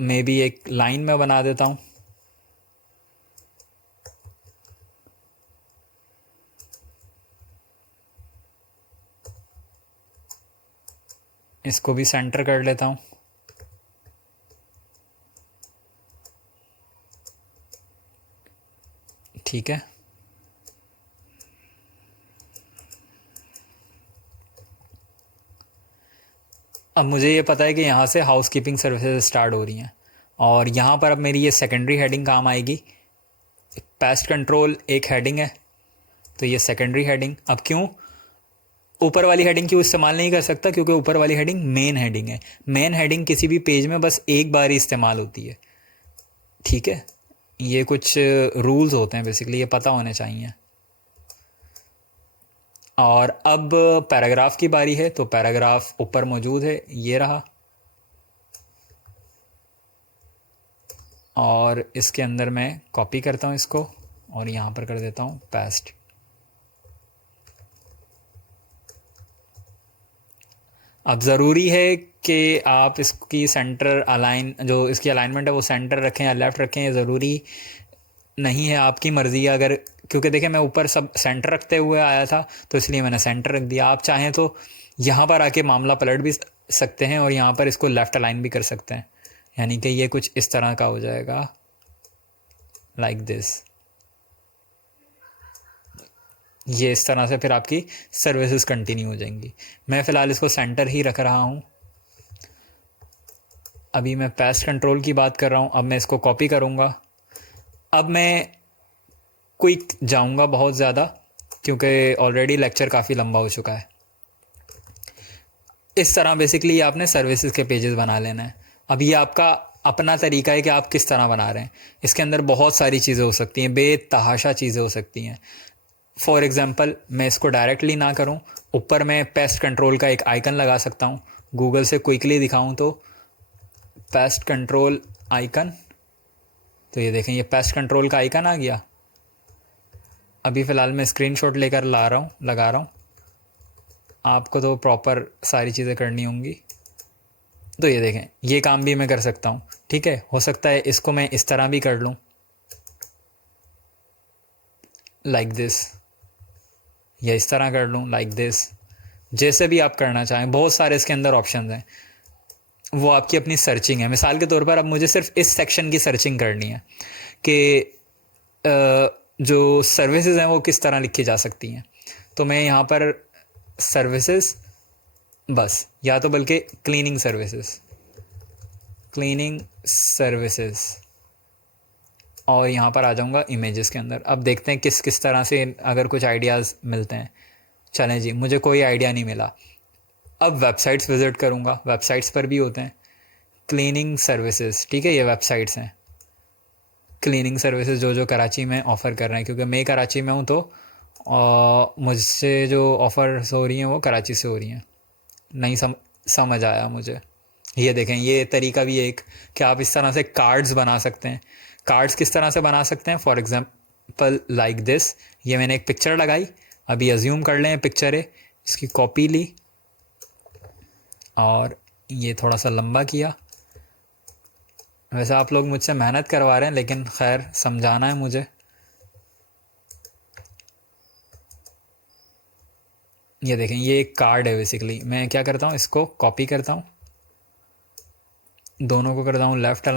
मे बी एक लाइन में बना देता हूँ, इसको भी सेंटर कर लेता हूँ। ठीक है, अब मुझे ये पता है कि यहाँ से हाउस कीपिंग सर्विसेज स्टार्ट हो रही हैं और यहाँ पर अब मेरी ये सेकेंडरी हेडिंग काम आएगी। पेस्ट कंट्रोल एक हेडिंग है, तो ये सेकेंडरी हेडिंग। अब क्यों ऊपर वाली हेडिंग क्यों इस्तेमाल नहीं कर सकता? क्योंकि ऊपर वाली हेडिंग मेन हेडिंग है। मेन हेडिंग किसी भी पेज में बस एक बार ही इस्तेमाल होती है। ठीक है, ये कुछ रूल्स होते हैं बेसिकली, ये पता होने चाहिए। और अब पैराग्राफ की बारी है, तो पैराग्राफ ऊपर मौजूद है, ये रहा। और इसके अंदर मैं कॉपी करता हूँ इसको और यहाँ पर कर देता हूँ पेस्ट। अब ज़रूरी है कि आप इसकी सेंटर अलाइन, जो इसकी अलाइनमेंट है वो सेंटर रखें या लेफ़्ट रखें, ये ज़रूरी नहीं है, आपकी मर्ज़ी है। अगर क्योंकि देखिए मैं ऊपर सब सेंटर रखते हुए आया था तो इसलिए मैंने सेंटर रख दिया। आप चाहें तो यहाँ पर आके मामला पलट भी सकते हैं और यहाँ पर इसको लेफ़्ट अलाइन भी कर सकते हैं, यानी कि ये कुछ इस तरह का हो जाएगा, लाइक दिस। ये इस तरह से फिर आपकी सर्विसेज कंटिन्यू हो जाएंगी। मैं फ़िलहाल इसको सेंटर ही रख रहा हूँ। अभी मैं पेस्ट कंट्रोल की बात कर रहा हूँ। अब मैं इसको कॉपी करूँगा। अब मैं क्विक जाऊँगा बहुत ज़्यादा, क्योंकि ऑलरेडी लेक्चर काफ़ी लंबा हो चुका है। इस तरह बेसिकली आपने सर्विसेज के पेजेस बना लेना है। अब ये आपका अपना तरीका है कि आप किस तरह बना रहे हैं। इसके अंदर बहुत सारी चीज़ें हो सकती हैं, बेतहाशा चीज़ें हो सकती हैं। फॉर एग्ज़ाम्पल मैं इसको डायरेक्टली ना करूं, ऊपर मैं पेस्ट कंट्रोल का एक आइकन लगा सकता हूं। गूगल से क्विकली दिखाऊं तो पेस्ट कंट्रोल आइकन, तो ये देखें ये पेस्ट कंट्रोल का आइकन आ गया। अभी फ़िलहाल मैं स्क्रीनशॉट लेकर लगा रहा हूँ। आपको तो प्रॉपर सारी चीज़ें करनी होंगी। तो ये देखें ये काम भी मैं कर सकता हूँ। ठीक है, हो सकता है इसको मैं इस तरह भी कर लूँ, लाइक दिस, या इस तरह कर लूँ, लाइक दिस। जैसे भी आप करना चाहें, बहुत सारे इसके अंदर ऑप्शन हैं, वो आपकी अपनी सर्चिंग है। मिसाल के तौर पर अब मुझे सिर्फ इस सेक्शन की सर्चिंग करनी है कि जो सर्विसेज हैं वो किस तरह लिखी जा सकती हैं। तो मैं यहाँ पर सर्विसेज, बस, या तो बल्कि क्लीनिंग सर्विसेज, और यहाँ पर आ जाऊँगा इमेजेस के अंदर। अब देखते हैं किस किस तरह से अगर कुछ आइडियाज़ मिलते हैं। चलें जी, मुझे कोई आइडिया नहीं मिला। अब वेबसाइट्स विज़िट करूँगा, वेबसाइट्स पर भी होते हैं क्लीनिंग सर्विसेज। ठीक है, ये वेबसाइट्स हैं क्लीनिंग सर्विसेज जो कराची में ऑफ़र कर रहे हैं, क्योंकि मैं कराची में हूँ तो मुझसे जो ऑफ़र्स हो रही हैं वो कराची से हो रही हैं। नहीं समझ आया मुझे। ये देखें ये तरीका भी एक कि आप इस तरह से कार्ड्स बना सकते हैं। कार्ड्स किस तरह से बना सकते हैं? For example like this. ये मैंने एक पिक्चर लगाई, अभी अज्यूम कर लें पिक्चर है, इसकी कॉपी ली और ये थोड़ा सा लंबा किया। वैसे आप लोग मुझसे मेहनत करवा रहे हैं, लेकिन खैर समझाना है मुझे। ये देखें ये एक कार्ड है बेसिकली। मैं क्या करता हूँ, इसको कॉपी करता हूँ, दोनों को करता हूँ लेफ़्ट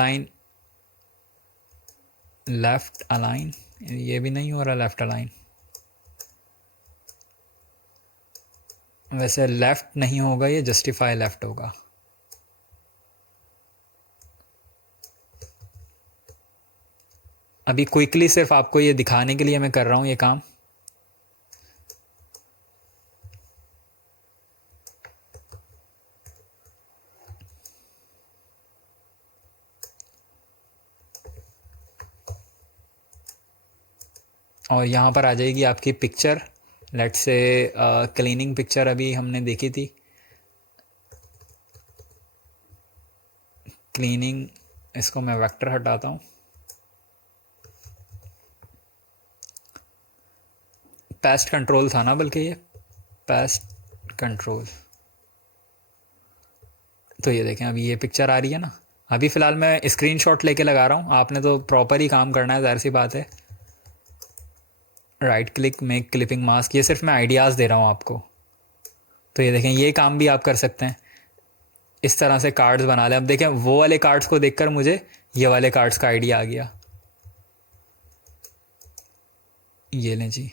अलाइन, ये भी नहीं हो रहा लेफ़्ट अलाइन। वैसे लेफ़्ट नहीं होगा, ये जस्टिफाई लेफ़्ट होगा। अभी क्विकली सिर्फ आपको ये दिखाने के लिए मैं कर रहा हूँ ये काम। और यहाँ पर आ जाएगी आपकी picture, let's say cleaning picture अभी हमने देखी थी, क्लीनिंग। इसको मैं वेक्टर हटाता हूँ, पेस्ट कंट्रोल था ना, बल्कि ये पेस्ट कंट्रोल। तो ये देखें अभी ये पिक्चर आ रही है ना। अभी फ़िलहाल मैं स्क्रीनशॉट लेके लगा रहा हूँ, आपने तो प्रॉपर ही काम करना है, ज़ाहिर सी बात है। Right click make clipping mask, ये सिर्फ मैं आइडियाज़ दे रहा हूँ आपको। तो ये देखें ये काम भी आप कर सकते हैं, इस तरह से कार्ड्स बना लें। अब देखें वो वाले कार्ड्स को देखकर मुझे ये वाले कार्ड्स का आइडिया आ गया। ये लें जी,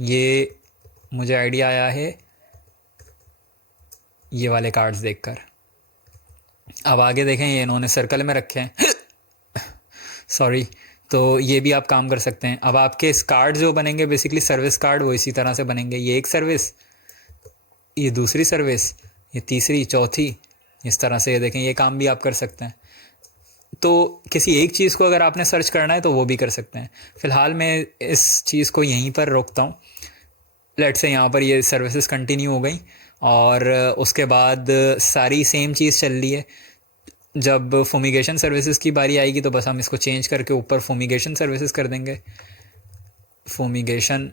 ये मुझे आइडिया आया है ये वाले कार्ड्स देखकर। अब आगे देखें ये इन्होंने सर्कल में रखे हैं सॉरी। तो ये भी आप काम कर सकते हैं। अब आपके इस कार्ड जो बनेंगे बेसिकली सर्विस कार्ड, वो इसी तरह से बनेंगे। ये एक सर्विस, ये दूसरी सर्विस, ये तीसरी, चौथी, इस तरह से। ये देखें ये काम भी आप कर सकते हैं। तो किसी एक चीज़ को अगर आपने सर्च करना है तो वो भी कर सकते हैं। फ़िलहाल मैं इस चीज़ को यहीं पर रोकता हूँ। लेट से यहाँ पर ये सर्विसेज कंटिन्यू हो गई और उसके बाद सारी सेम चीज़ चल रही है। जब फुमिगेशन सर्विसेज की बारी आएगी तो बस हम इसको चेंज करके ऊपर फुमिगेशन सर्विसेज कर देंगे, फुमिगेशन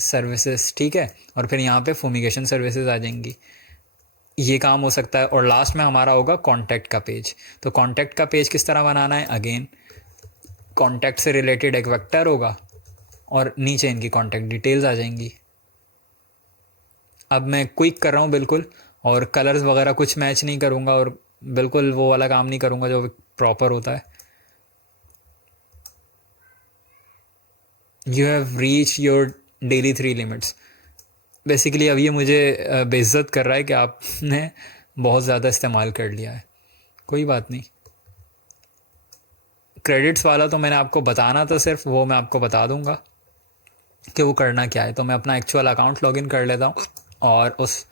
सर्विसेज, ठीक है। और फिर यहाँ पे फुमिगेशन सर्विसेज आ जाएंगी। ये काम हो सकता है। और लास्ट में हमारा होगा कॉन्टैक्ट का पेज। तो कॉन्टैक्ट का पेज किस तरह बनाना है, अगेन कॉन्टैक्ट से रिलेटेड एक वेक्टर होगा और नीचे इनकी कॉन्टैक्ट डिटेल्स आ जाएंगी। अब मैं क्विक कर रहा हूँ बिल्कुल, और कलर्स वगैरह कुछ मैच नहीं करूँगा और बिल्कुल वो वाला काम नहीं करूँगा जो प्रॉपर होता है। You have reach your daily 3 limits. Basically अब ये मुझे बेइज्जत कर रहा है कि आपने बहुत ज़्यादा इस्तेमाल कर लिया है। कोई बात नहीं, क्रेडिट्स वाला तो मैंने आपको बताना था सिर्फ, वो मैं आपको बता दूंगा कि वो करना क्या है। तो मैं अपना एक्चुअल अकाउंट लॉगिन कर लेता हूँ और उस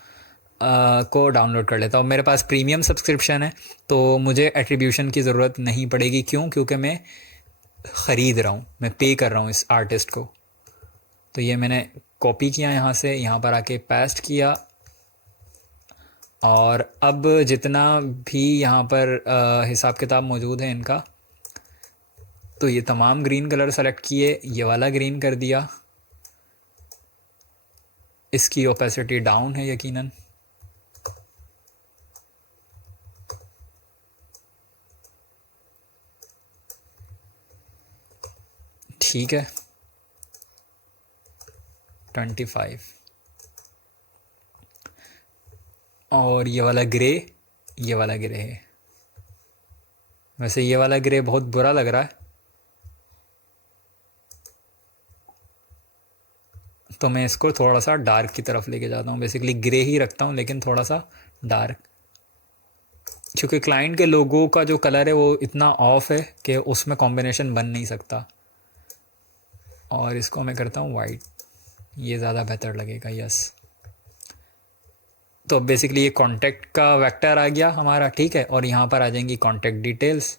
को डाउनलोड कर लेता हूँ। मेरे पास प्रीमियम सब्सक्रिप्शन है तो मुझे एट्रीब्यूशन की ज़रूरत नहीं पड़ेगी। क्यों? क्योंकि मैं ख़रीद रहा हूँ, मैं पे कर रहा हूँ इस आर्टिस्ट को। तो ये मैंने कॉपी किया यहाँ से, यहाँ पर आके पेस्ट किया। और अब जितना भी यहाँ पर हिसाब किताब मौजूद है इनका, तो ये तमाम ग्रीन कलर सेलेक्ट किए, ये वाला ग्रीन कर दिया। इसकी ओपेसिटी डाउन है यकीनन। ठीक है, 25। और ये वाला ग्रे, ये वाला ग्रे है। वैसे ये वाला ग्रे बहुत बुरा लग रहा है, तो मैं इसको थोड़ा सा डार्क की तरफ लेके जाता हूँ। बेसिकली ग्रे ही रखता हूँ लेकिन थोड़ा सा डार्क, क्योंकि क्लाइंट के लोगों का जो कलर है वो इतना ऑफ है कि उसमें कॉम्बिनेशन बन नहीं सकता। और इसको मैं करता हूँ वाइट, ये ज़्यादा बेहतर लगेगा। यस, तो बेसिकली ये कॉन्टैक्ट का वेक्टर आ गया हमारा, ठीक है। और यहाँ पर आ जाएंगी कॉन्टैक्ट डिटेल्स।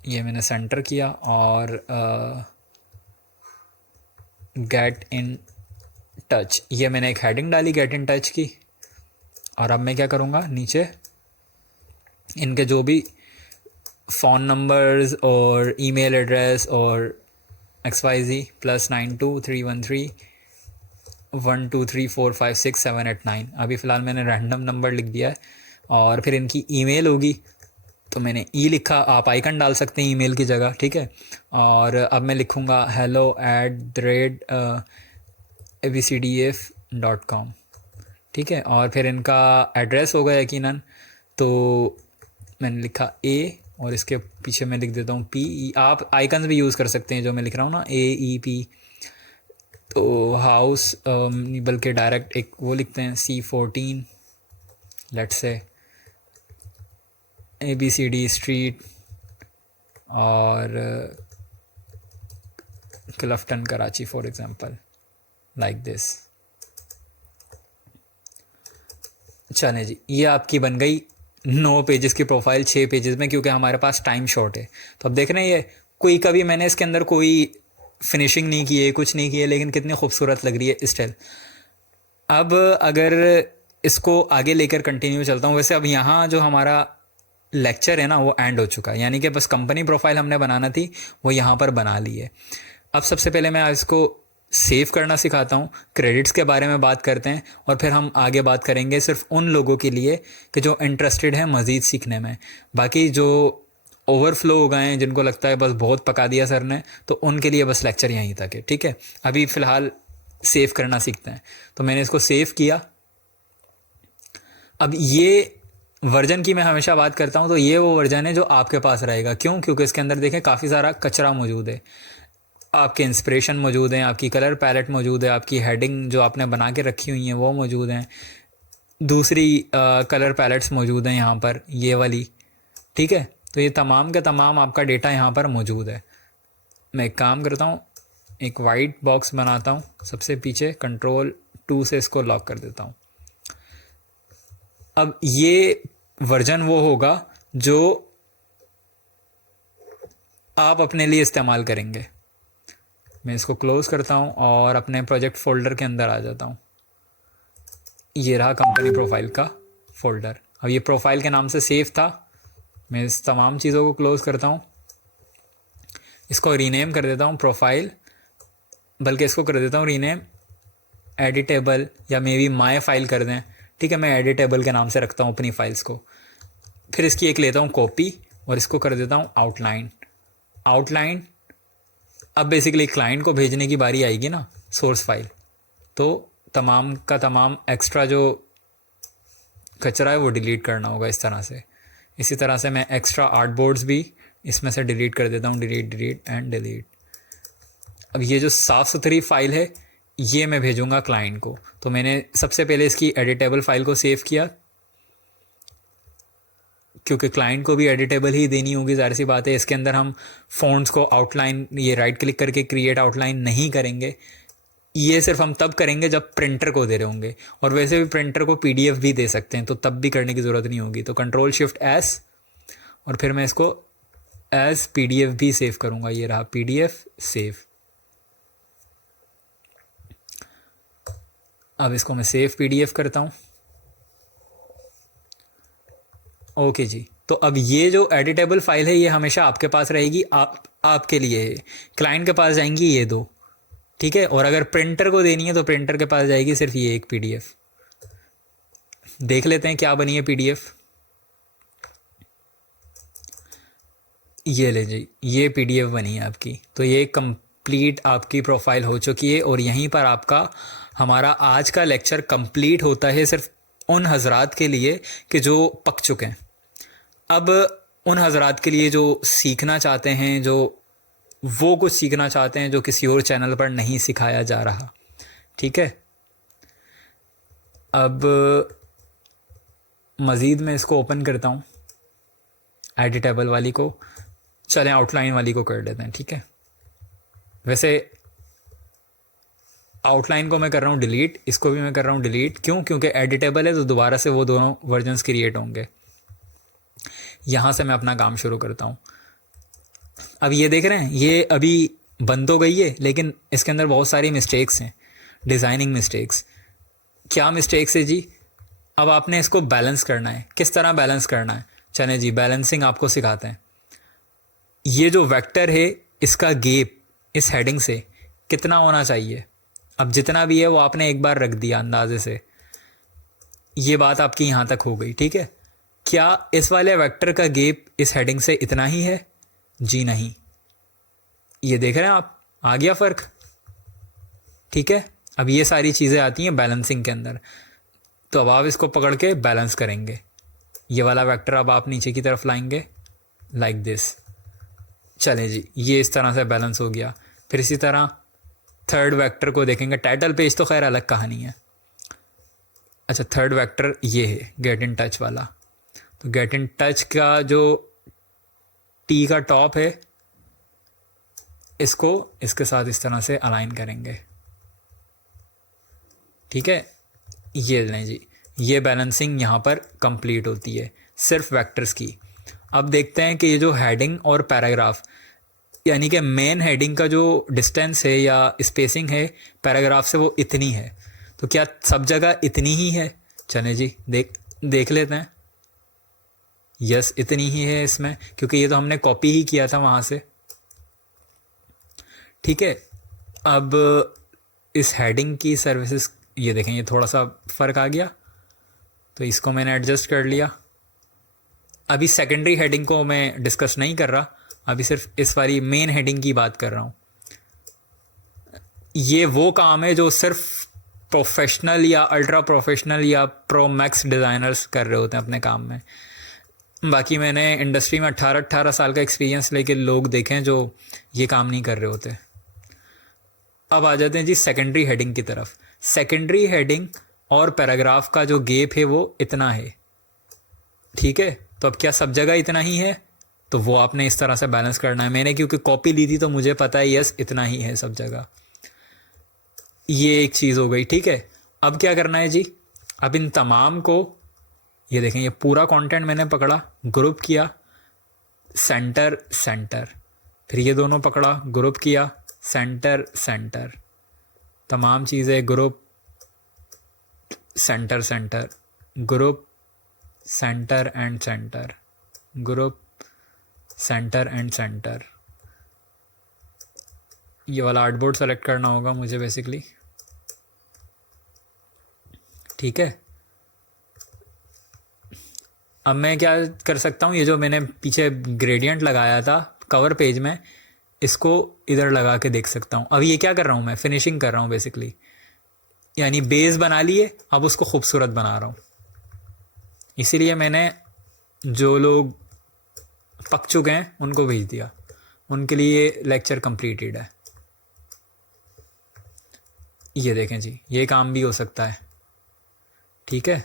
ये मैंने सेंटर किया और गेट इन टच, ये मैंने एक हेडिंग डाली गेट इन टच की। और अब मैं क्या करूँगा, नीचे इनके जो भी फ़ोन नंबर्स और ईमेल एड्रेस और XYZ +92313123456789, अभी फ़िलहाल मैंने रैंडम नंबर लिख दिया है। और फिर इनकी ईमेल होगी, तो मैंने लिखा, आप आइकन डाल सकते हैं ईमेल की जगह, ठीक है। और अब मैं लिखूँगा hello@abcdf.com, ठीक है। और फिर इनका एड्रेस होगा यकीनन, तो मैंने लिखा A और इसके पीछे मैं लिख देता हूँ P। आप आइकन्स भी यूज़ कर सकते हैं जो मैं लिख रहा हूँ ना, AEP। तो हाउस बल्कि डायरेक्ट एक वो लिखते हैं C14, let's say ABCD street और Clifton Karachi for example, like this. चलें जी, ये आपकी बन गई 9 पेजेस की प्रोफाइल 6 पेजेस में, क्योंकि हमारे पास टाइम शॉर्ट है। तो अब देख रहे हैं ये कोई, कभी मैंने इसके अंदर कोई फिनिशिंग नहीं की है, कुछ नहीं की है, लेकिन कितनी खूबसूरत लग रही है स्टाइल। अब अगर इसको आगे लेकर कंटिन्यू चलता हूँ, वैसे अब यहाँ जो हमारा लेक्चर है ना वो एंड हो चुका है, यानी कि बस कंपनी प्रोफाइल हमने बनाना थी वो यहाँ पर बना ली है। अब सबसे पहले मैं इसको सेव करना सिखाता हूँ, क्रेडिट्स के बारे में बात करते हैं, और फिर हम आगे बात करेंगे सिर्फ उन लोगों के लिए कि जो इंटरेस्टेड हैं मज़ीद सीखने में। बाकी जो ओवरफ्लो हो गए हैं, जिनको लगता है बस बहुत पका दिया सर ने, तो उनके लिए बस लेक्चर यहीं तक है, ठीक है। अभी फ़िलहाल सेव करना सीखते हैं। तो मैंने इसको सेव किया। अब ये वर्जन की मैं हमेशा बात करता हूँ, तो ये वो वर्जन है जो आपके पास रहेगा। क्यों? क्योंकि इसके अंदर देखें काफ़ी सारा कचरा मौजूद है, आपके इंस्पिरेशन मौजूद हैं, आपकी कलर पैलेट मौजूद है, आपकी हेडिंग जो आपने बना के रखी हुई हैं वो मौजूद हैं, दूसरी कलर पैलेट्स मौजूद हैं यहाँ पर, ये वाली, ठीक है। तो ये तमाम का तमाम आपका डेटा यहाँ पर मौजूद है। मैं एक काम करता हूँ, एक वाइट बॉक्स बनाता हूँ सबसे पीछे, Ctrl+2 से इसको लॉक कर देता हूँ। अब ये वर्जन वो होगा जो आप अपने लिए इस्तेमाल करेंगे। मैं इसको क्लोज़ करता हूँ और अपने प्रोजेक्ट फ़ोल्डर के अंदर आ जाता हूँ। ये रहा कंपनी प्रोफाइल का फ़ोल्डर। अब ये प्रोफाइल के नाम से सेव था। मैं इस तमाम चीज़ों को क्लोज़ करता हूँ, इसको रीनेम कर देता हूँ प्रोफाइल, बल्कि इसको कर देता हूँ रीनेम एडिटेबल, या मे बी माई फाइल कर दें, ठीक है। मैं एडिटेबल के नाम से रखता हूँ अपनी फाइल्स को। फिर इसकी एक लेता हूँ कॉपी और इसको कर देता हूँ आउटलाइन। अब बेसिकली क्लाइंट को भेजने की बारी आएगी ना सोर्स फाइल, तो तमाम का तमाम एक्स्ट्रा जो कचरा है वो डिलीट करना होगा इस तरह से। इसी तरह से मैं एक्स्ट्रा आर्टबोर्ड्स भी इसमें से डिलीट कर देता हूँ, डिलीट। अब ये जो साफ़ सुथरी फाइल है ये मैं भेजूँगा क्लाइंट को। तो मैंने सबसे पहले इसकी एडिटेबल फाइल को सेव किया, क्योंकि क्लाइंट को भी एडिटेबल ही देनी होगी, ज़ाहिर सी बात है। इसके अंदर हम फ़ॉन्ट्स को आउटलाइन, ये राइट क्लिक करके क्रिएट आउटलाइन नहीं करेंगे, ये सिर्फ हम तब करेंगे जब प्रिंटर को दे रहे होंगे, और वैसे भी प्रिंटर को PDF भी दे सकते हैं, तो तब भी करने की ज़रूरत नहीं होगी। तो Ctrl+Shift+S और फिर मैं इसको एज PDF भी सेव करूँगा। ये रहा PDF सेव। अब इसको मैं सेव PDF करता हूँ। ओके जी, तो अब ये जो एडिटेबल फाइल है ये हमेशा आपके पास रहेगी, आपके लिए है। क्लाइंट के पास जाएंगी ये दो, ठीक है। और अगर प्रिंटर को देनी है तो प्रिंटर के पास जाएगी सिर्फ ये एक PDF। देख लेते हैं क्या बनी है PDF। ये ले जी, ये PDF बनी है आपकी। तो ये कंप्लीट आपकी प्रोफाइल हो चुकी है, और यहीं पर आपका हमारा आज का लेक्चर कंप्लीट होता है, सिर्फ उन हजरात के लिए कि जो पक चुके हैं। अब उन हजरात के लिए जो सीखना चाहते हैं, जो वो कुछ सीखना चाहते हैं जो किसी और चैनल पर नहीं सिखाया जा रहा, ठीक है। अब मज़ीद मैं इसको ओपन करता हूँ, एडिटेबल वाली को, चलें आउटलाइन वाली को कर लेते हैं, ठीक है। वैसे आउटलाइन को मैं कर रहा हूँ डिलीट, इसको भी मैं कर रहा हूँ डिलीट। क्यों? क्योंकि एडिटेबल है तो दोबारा से वो दोनों वर्जन्स क्रिएट होंगे। यहाँ से मैं अपना काम शुरू करता हूँ। अब ये देख रहे हैं, ये अभी बंद हो गई है, लेकिन इसके अंदर बहुत सारी मिस्टेक्स हैं, डिज़ाइनिंग मिस्टेक्स। क्या मिस्टेक्स है जी? अब आपने इसको बैलेंस करना है। किस तरह बैलेंस करना है? चलें जी, बैलेंसिंग आपको सिखाते हैं। ये जो वेक्टर है इसका गैप इस हेडिंग से कितना होना चाहिए? अब जितना भी है वो आपने एक बार रख दिया अंदाजे से, ये बात आपकी यहाँ तक हो गई, ठीक है। क्या इस वाले वेक्टर का गैप इस हेडिंग से इतना ही है? जी नहीं। ये देख रहे हैं आप, आ गया फ़र्क, ठीक है। अब ये सारी चीज़ें आती हैं बैलेंसिंग के अंदर, तो अब आप इसको पकड़ के बैलेंस करेंगे। ये वाला वेक्टर अब आप नीचे की तरफ लाएंगे लाइक दिस। चलें जी, ये इस तरह से बैलेंस हो गया। फिर इसी तरह थर्ड वेक्टर को देखेंगे, टाइटल पेज तो खैर अलग कहानी है। अच्छा, थर्ड वेक्टर ये है गेट इन टच वाला। तो गेट इन टच का जो टी का टॉप है, इसको इसके साथ इस तरह से अलाइन करेंगे। ठीक है, ये लें जी, ये बैलेंसिंग यहाँ पर कंप्लीट होती है सिर्फ वेक्टर्स की। अब देखते हैं कि ये जो हेडिंग और पैराग्राफ, यानी कि मेन हेडिंग का जो डिस्टेंस है या स्पेसिंग है पैराग्राफ से, वो इतनी है। तो क्या सब जगह इतनी ही है? चले जी देख लेते हैं। यस, इतनी ही है इसमें, क्योंकि ये तो हमने कॉपी ही किया था वहाँ से। ठीक है, अब इस हेडिंग की सर्विसेज, ये देखें ये थोड़ा सा फ़र्क आ गया, तो इसको मैंने एडजस्ट कर लिया। अभी सेकेंडरी हेडिंग को मैं डिस्कस नहीं कर रहा, अभी सिर्फ इस वाली मेन हेडिंग की बात कर रहा हूँ। ये वो काम है जो सिर्फ प्रोफेशनल या अल्ट्रा प्रोफेशनल या प्रो मैक्स डिज़ाइनर्स कर रहे होते हैं अपने काम में। बाकी मैंने इंडस्ट्री में 18 साल का एक्सपीरियंस लेके लोग देखे हैं जो ये काम नहीं कर रहे होते। अब आ जाते हैं जी सेकेंडरी हेडिंग की तरफ। सेकेंडरी हेडिंग और पैराग्राफ का जो गैप है वो इतना है। ठीक है, तो अब क्या सब जगह इतना ही है? तो वो आपने इस तरह से बैलेंस करना है। मैंने क्योंकि कॉपी ली थी तो मुझे पता है यस इतना ही है सब जगह। ये एक चीज़ हो गई। ठीक है, अब क्या करना है जी, अब इन तमाम को, ये देखें ये पूरा कंटेंट मैंने पकड़ा, ग्रुप किया, सेंटर सेंटर, फिर ये दोनों पकड़ा, ग्रुप किया, सेंटर सेंटर, तमाम चीज़ें group centre centre, group centre and centre, group centre and centre. ये वाला आर्टबोर्ड सेलेक्ट करना होगा मुझे बेसिकली। ठीक है, अब मैं क्या कर सकता हूँ, ये जो मैंने पीछे ग्रेडियंट लगाया था कवर पेज में, इसको इधर लगा के देख सकता हूँ। अब ये क्या कर रहा हूँ, मैं फिनिशिंग कर रहा हूँ बेसिकली, यानी बेस बना लिए, अब उसको खूबसूरत बना रहा हूँ। इसीलिए मैंने जो लोग पक चुके हैं उनको भेज दिया, उनके लिए लेक्चर कंप्लीटेड है। ये देखें जी, ये काम भी हो सकता है। ठीक है,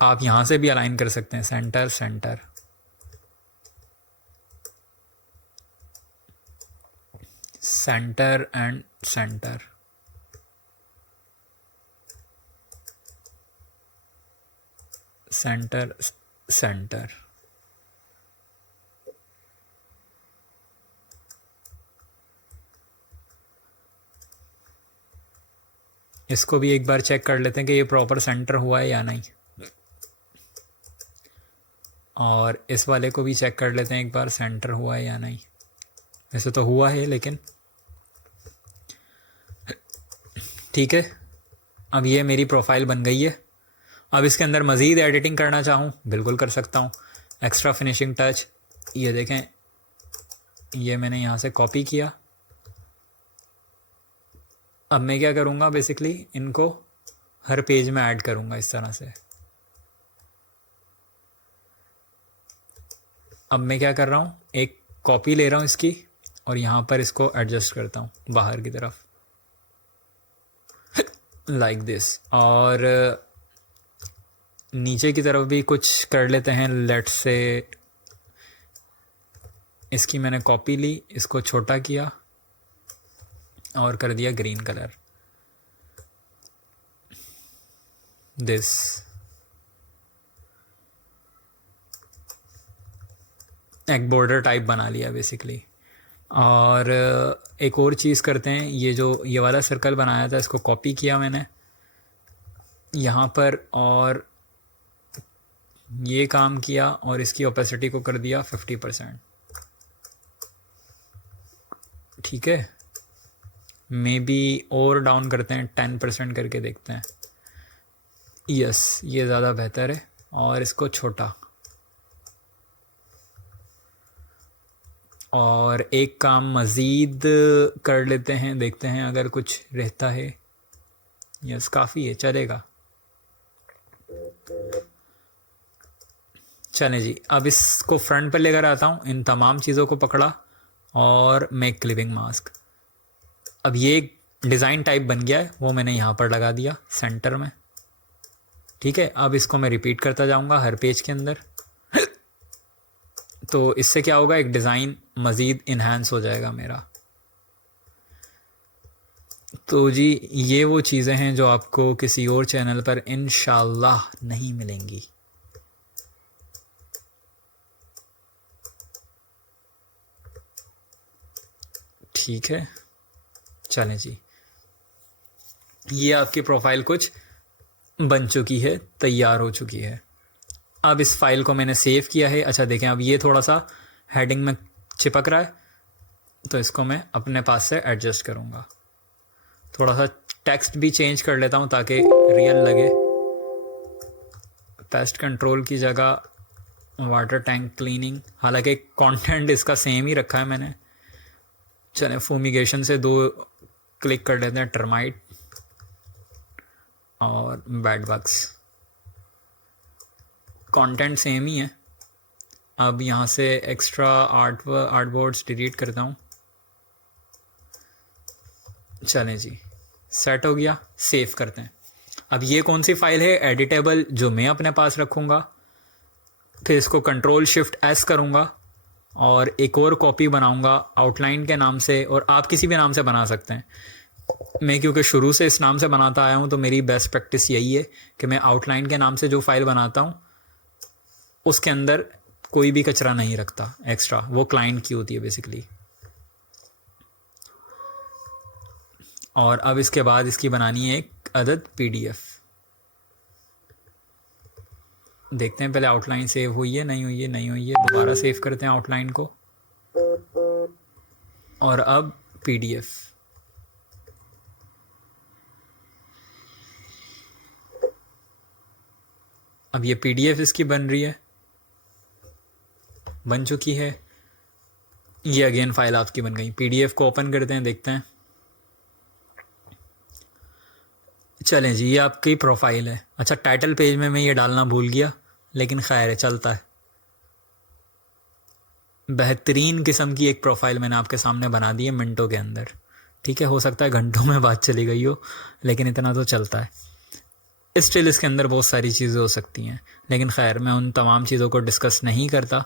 आप यहाँ से भी अलाइन कर सकते हैं, centre centre, centre and centre, centre centre. इसको भी एक बार चेक कर लेते हैं कि ये प्रॉपर सेंटर हुआ है या नहीं, और इस वाले को भी चेक कर लेते हैं एक बार, सेंटर हुआ है या नहीं। वैसे तो हुआ है लेकिन ठीक है। अब ये मेरी प्रोफाइल बन गई है। अब इसके अंदर मज़ीद एडिटिंग करना चाहूँ बिल्कुल कर सकता हूँ। एक्स्ट्रा फिनिशिंग टच, ये देखें, ये मैंने यहाँ से कॉपी किया। अब मैं क्या करूँगा, बेसिकली इनको हर पेज में ऐड करूँगा इस तरह से। अब मैं क्या कर रहा हूँ, एक कॉपी ले रहा हूँ इसकी और यहाँ पर इसको एडजस्ट करता हूँ बाहर की तरफ लाइक दिस, और नीचे की तरफ भी कुछ कर लेते हैं। लेट्स से इसकी मैंने कॉपी ली, इसको छोटा किया और कर दिया ग्रीन कलर, दिस। एक बॉर्डर टाइप बना लिया बेसिकली। और एक और चीज़ करते हैं, ये वाला सर्कल बनाया था इसको कॉपी किया मैंने यहाँ पर, और ये काम किया और इसकी ओपेसिटी को कर दिया 50%। ठीक है, मे बी और डाउन करते हैं, 10% करके देखते हैं। यस, ये ज़्यादा बेहतर है, और इसको छोटा। और एक काम मज़ीद कर लेते हैं, देखते हैं अगर कुछ रहता है। यस, काफ़ी है, चलेगा। चलें जी, अब इसको फ्रंट पर लेकर आता हूँ। इन तमाम चीज़ों को पकड़ा और मेक क्लिपिंग मास्क। अब ये एक डिज़ाइन टाइप बन गया है, वो मैंने यहाँ पर लगा दिया सेंटर में, ठीक है। अब इसको मैं रिपीट करता जाऊँगा हर पेज के अंदर, तो इससे क्या होगा, एक डिज़ाइन मज़ीद इन्हांस हो जाएगा मेरा। तो जी ये वो चीज़ें हैं जो आपको किसी और चैनल पर इंशाल्लाह नहीं मिलेंगी। ठीक है, चलें जी, ये आपकी प्रोफाइल कुछ बन चुकी है, तैयार हो चुकी है। अब इस फाइल को मैंने सेव किया है। अच्छा देखें, अब ये थोड़ा सा हेडिंग में चिपक रहा है, तो इसको मैं अपने पास से एडजस्ट करूँगा। थोड़ा सा टेक्स्ट भी चेंज कर लेता हूँ ताकि रियल लगे। पेस्ट कंट्रोल की जगह वाटर टैंक क्लीनिंग, हालांकि कंटेंट इसका सेम ही रखा है मैंने। चलें, फूमिगेशन से 2 क्लिक कर लेते हैं, टर्माइट और बेड बग्स। कंटेंट सेम ही है। अब यहाँ से एक्स्ट्रा आर्टबोर्ड्स डिलीट करता हूँ। चलें जी, सेट हो गया, सेव करते हैं। अब ये कौन सी फाइल है, एडिटेबल, जो मैं अपने पास रखूँगा। फिर इसको कंट्रोल शिफ्ट एस करूँगा और एक और कॉपी बनाऊँगा आउटलाइन के नाम से, और आप किसी भी नाम से बना सकते हैं। मैं क्योंकि शुरू से इस नाम से बनाता आया हूँ, तो मेरी बेस्ट प्रैक्टिस यही है कि मैं आउटलाइन के नाम से जो फाइल बनाता हूँ उसके अंदर कोई भी कचरा नहीं रखता एक्स्ट्रा, वो क्लाइंट की होती है बेसिकली। और अब इसके बाद इसकी बनानी है एक अदद PDF। देखते हैं पहले आउटलाइन सेव हुई है, नहीं हुई है, नहीं हुई है। दोबारा सेव करते हैं आउटलाइन को, और अब PDF। अब ये PDF इसकी बन रही है, बन चुकी है। ये अगेन फाइल आपकी बन गई। PDF को ओपन करते हैं, देखते हैं। चलें जी, ये आपकी प्रोफाइल है। अच्छा, टाइटल पेज में मैं ये डालना भूल गया, लेकिन खैर है, चलता है। बेहतरीन किस्म की एक प्रोफाइल मैंने आपके सामने बना दी है मिनटों के अंदर। ठीक है, हो सकता है घंटों में बात चली गई हो, लेकिन इतना तो चलता है। स्टिल इसके अंदर बहुत सारी चीज़ें हो सकती हैं, लेकिन खैर मैं उन तमाम चीज़ों को डिस्कस नहीं करता।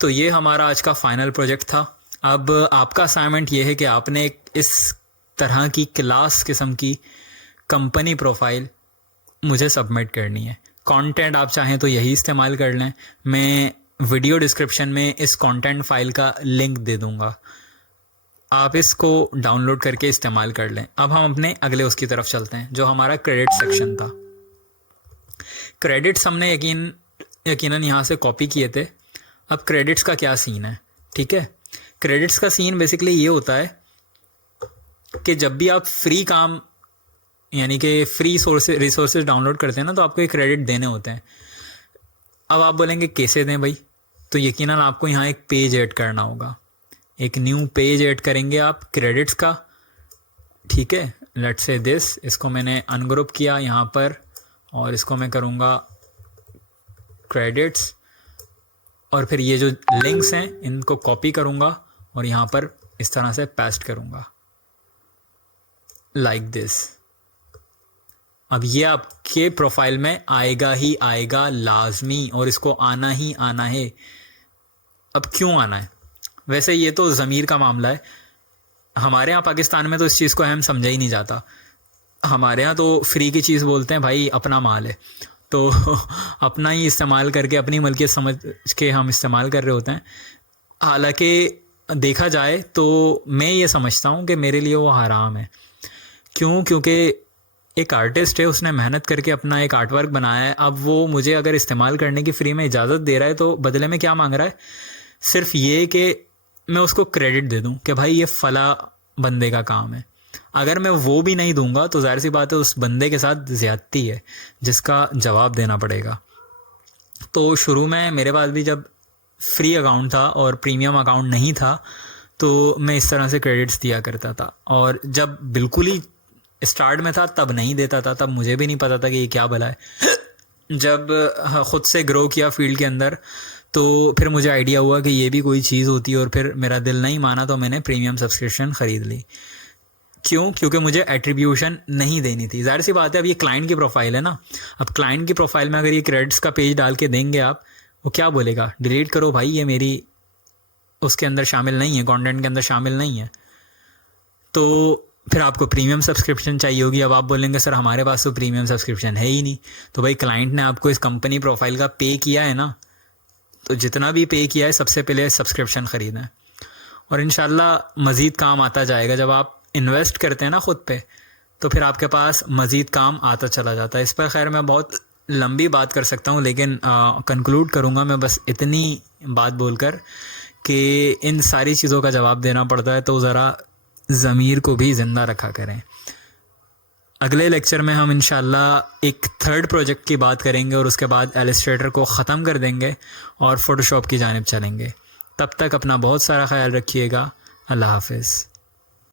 तो ये हमारा आज का फाइनल प्रोजेक्ट था। अब आपका असाइनमेंट ये है कि आपने इस तरह की क्लास किस्म की कंपनी प्रोफाइल मुझे सबमिट करनी है। कंटेंट आप चाहें तो यही इस्तेमाल कर लें, मैं वीडियो डिस्क्रिप्शन में इस कंटेंट फाइल का लिंक दे दूंगा, आप इसको डाउनलोड करके इस्तेमाल कर लें। अब हम अपने अगले उसकी तरफ चलते हैं, जो हमारा क्रेडिट सेक्शन था। क्रेडिट्स हमने यकीनन यहाँ से कॉपी किए थे। अब क्रेडिट्स का क्या सीन है, ठीक है। क्रेडिट्स का सीन बेसिकली ये होता है कि जब भी आप फ्री काम यानी कि फ्री रिसोर्सेज डाउनलोड करते हैं ना, तो आपको एक क्रेडिट देने होते हैं। अब आप बोलेंगे कैसे दें भाई, तो यकीनन आपको यहाँ एक पेज ऐड करना होगा। एक न्यू पेज ऐड करेंगे आप क्रेडिट्स का, ठीक है। लेट्स से दिस, इसको मैंने अनग्रुप किया यहाँ पर, और इसको मैं करूँगा क्रेडिट्स, और फिर ये जो लिंक्स हैं इनको कॉपी करूँगा और यहाँ पर इस तरह से पेस्ट करूँगा लाइक दिस। अब ये आपके प्रोफाइल में आएगा ही आएगा लाजमी, और इसको आना ही आना है। अब क्यों आना है, वैसे ये तो ज़मीर का मामला है। हमारे यहाँ पाकिस्तान में तो इस चीज़ को अहम समझा ही नहीं जाता। हमारे यहाँ तो फ्री की चीज़ बोलते हैं भाई, अपना माल है, तो अपना ही इस्तेमाल करके अपनी मलकियत समझ के हम इस्तेमाल कर रहे होते हैं। हालांकि देखा जाए तो मैं ये समझता हूँ कि मेरे लिए वो हराम है। क्यों? क्योंकि एक आर्टिस्ट है, उसने मेहनत करके अपना एक आर्ट वर्क बनाया है। अब वो मुझे अगर इस्तेमाल करने की फ्री में इजाज़त दे रहा है, तो बदले में क्या मांग रहा है? सिर्फ ये कि मैं उसको क्रेडिट दे दूं कि भाई ये फ़ला बंदे का काम है। अगर मैं वो भी नहीं दूंगा तो जाहिर सी बात है उस बंदे के साथ ज़्यादती है, जिसका जवाब देना पड़ेगा। तो शुरू में मेरे पास भी जब फ्री अकाउंट था और प्रीमियम अकाउंट नहीं था, तो मैं इस तरह से क्रेडिट्स दिया करता था। और जब बिल्कुल ही स्टार्ट में था तब नहीं देता था, तब मुझे भी नहीं पता था कि ये क्या भला है। जब ख़ुद से ग्रो किया फील्ड के अंदर, तो फिर मुझे आइडिया हुआ कि ये भी कोई चीज़ होती है, और फिर मेरा दिल नहीं माना तो मैंने प्रीमियम सब्सक्रिप्शन ख़रीद ली। क्यों? क्योंकि मुझे एट्रीब्यूशन नहीं देनी थी। ज़ाहिर सी बात है, अब ये क्लाइंट की प्रोफाइल है ना। अब क्लाइंट की प्रोफाइल में अगर ये क्रेडिट्स का पेज डाल के देंगे आप, वो क्या बोलेगा? डिलीट करो भाई, ये मेरी उसके अंदर शामिल नहीं है, कंटेंट के अंदर शामिल नहीं है। तो फिर आपको प्रीमियम सब्सक्रिप्शन चाहिए होगी। अब आप बोलेंगे सर हमारे पास तो प्रीमियम सब्सक्रिप्शन है ही नहीं। तो भाई क्लाइंट ने आपको इस कंपनी प्रोफाइल का पे किया है ना, तो जितना भी पे किया है सबसे पहले सब्सक्रिप्शन ख़रीदें, और इंशाल्लाह मज़ीद काम आता जाएगा। जब आप इन्वेस्ट करते हैं ना ख़ुद पे, तो फिर आपके पास मज़ीद काम आता चला जाता है। इस पर खैर मैं बहुत लंबी बात कर सकता हूँ, लेकिन कंक्लूड करूँगा मैं बस इतनी बात बोलकर कि इन सारी चीज़ों का जवाब देना पड़ता है, तो ज़रा ज़मीर को भी ज़िंदा रखा करें। अगले लेक्चर में हम इंशाल्लाह एक थर्ड प्रोजेक्ट की बात करेंगे, और उसके बाद इलस्ट्रेटर को ख़त्म कर देंगे और फ़ोटोशॉप की जानिब चलेंगे। तब तक अपना बहुत सारा ख्याल रखिएगा। अल्लाह हाफ़िज़।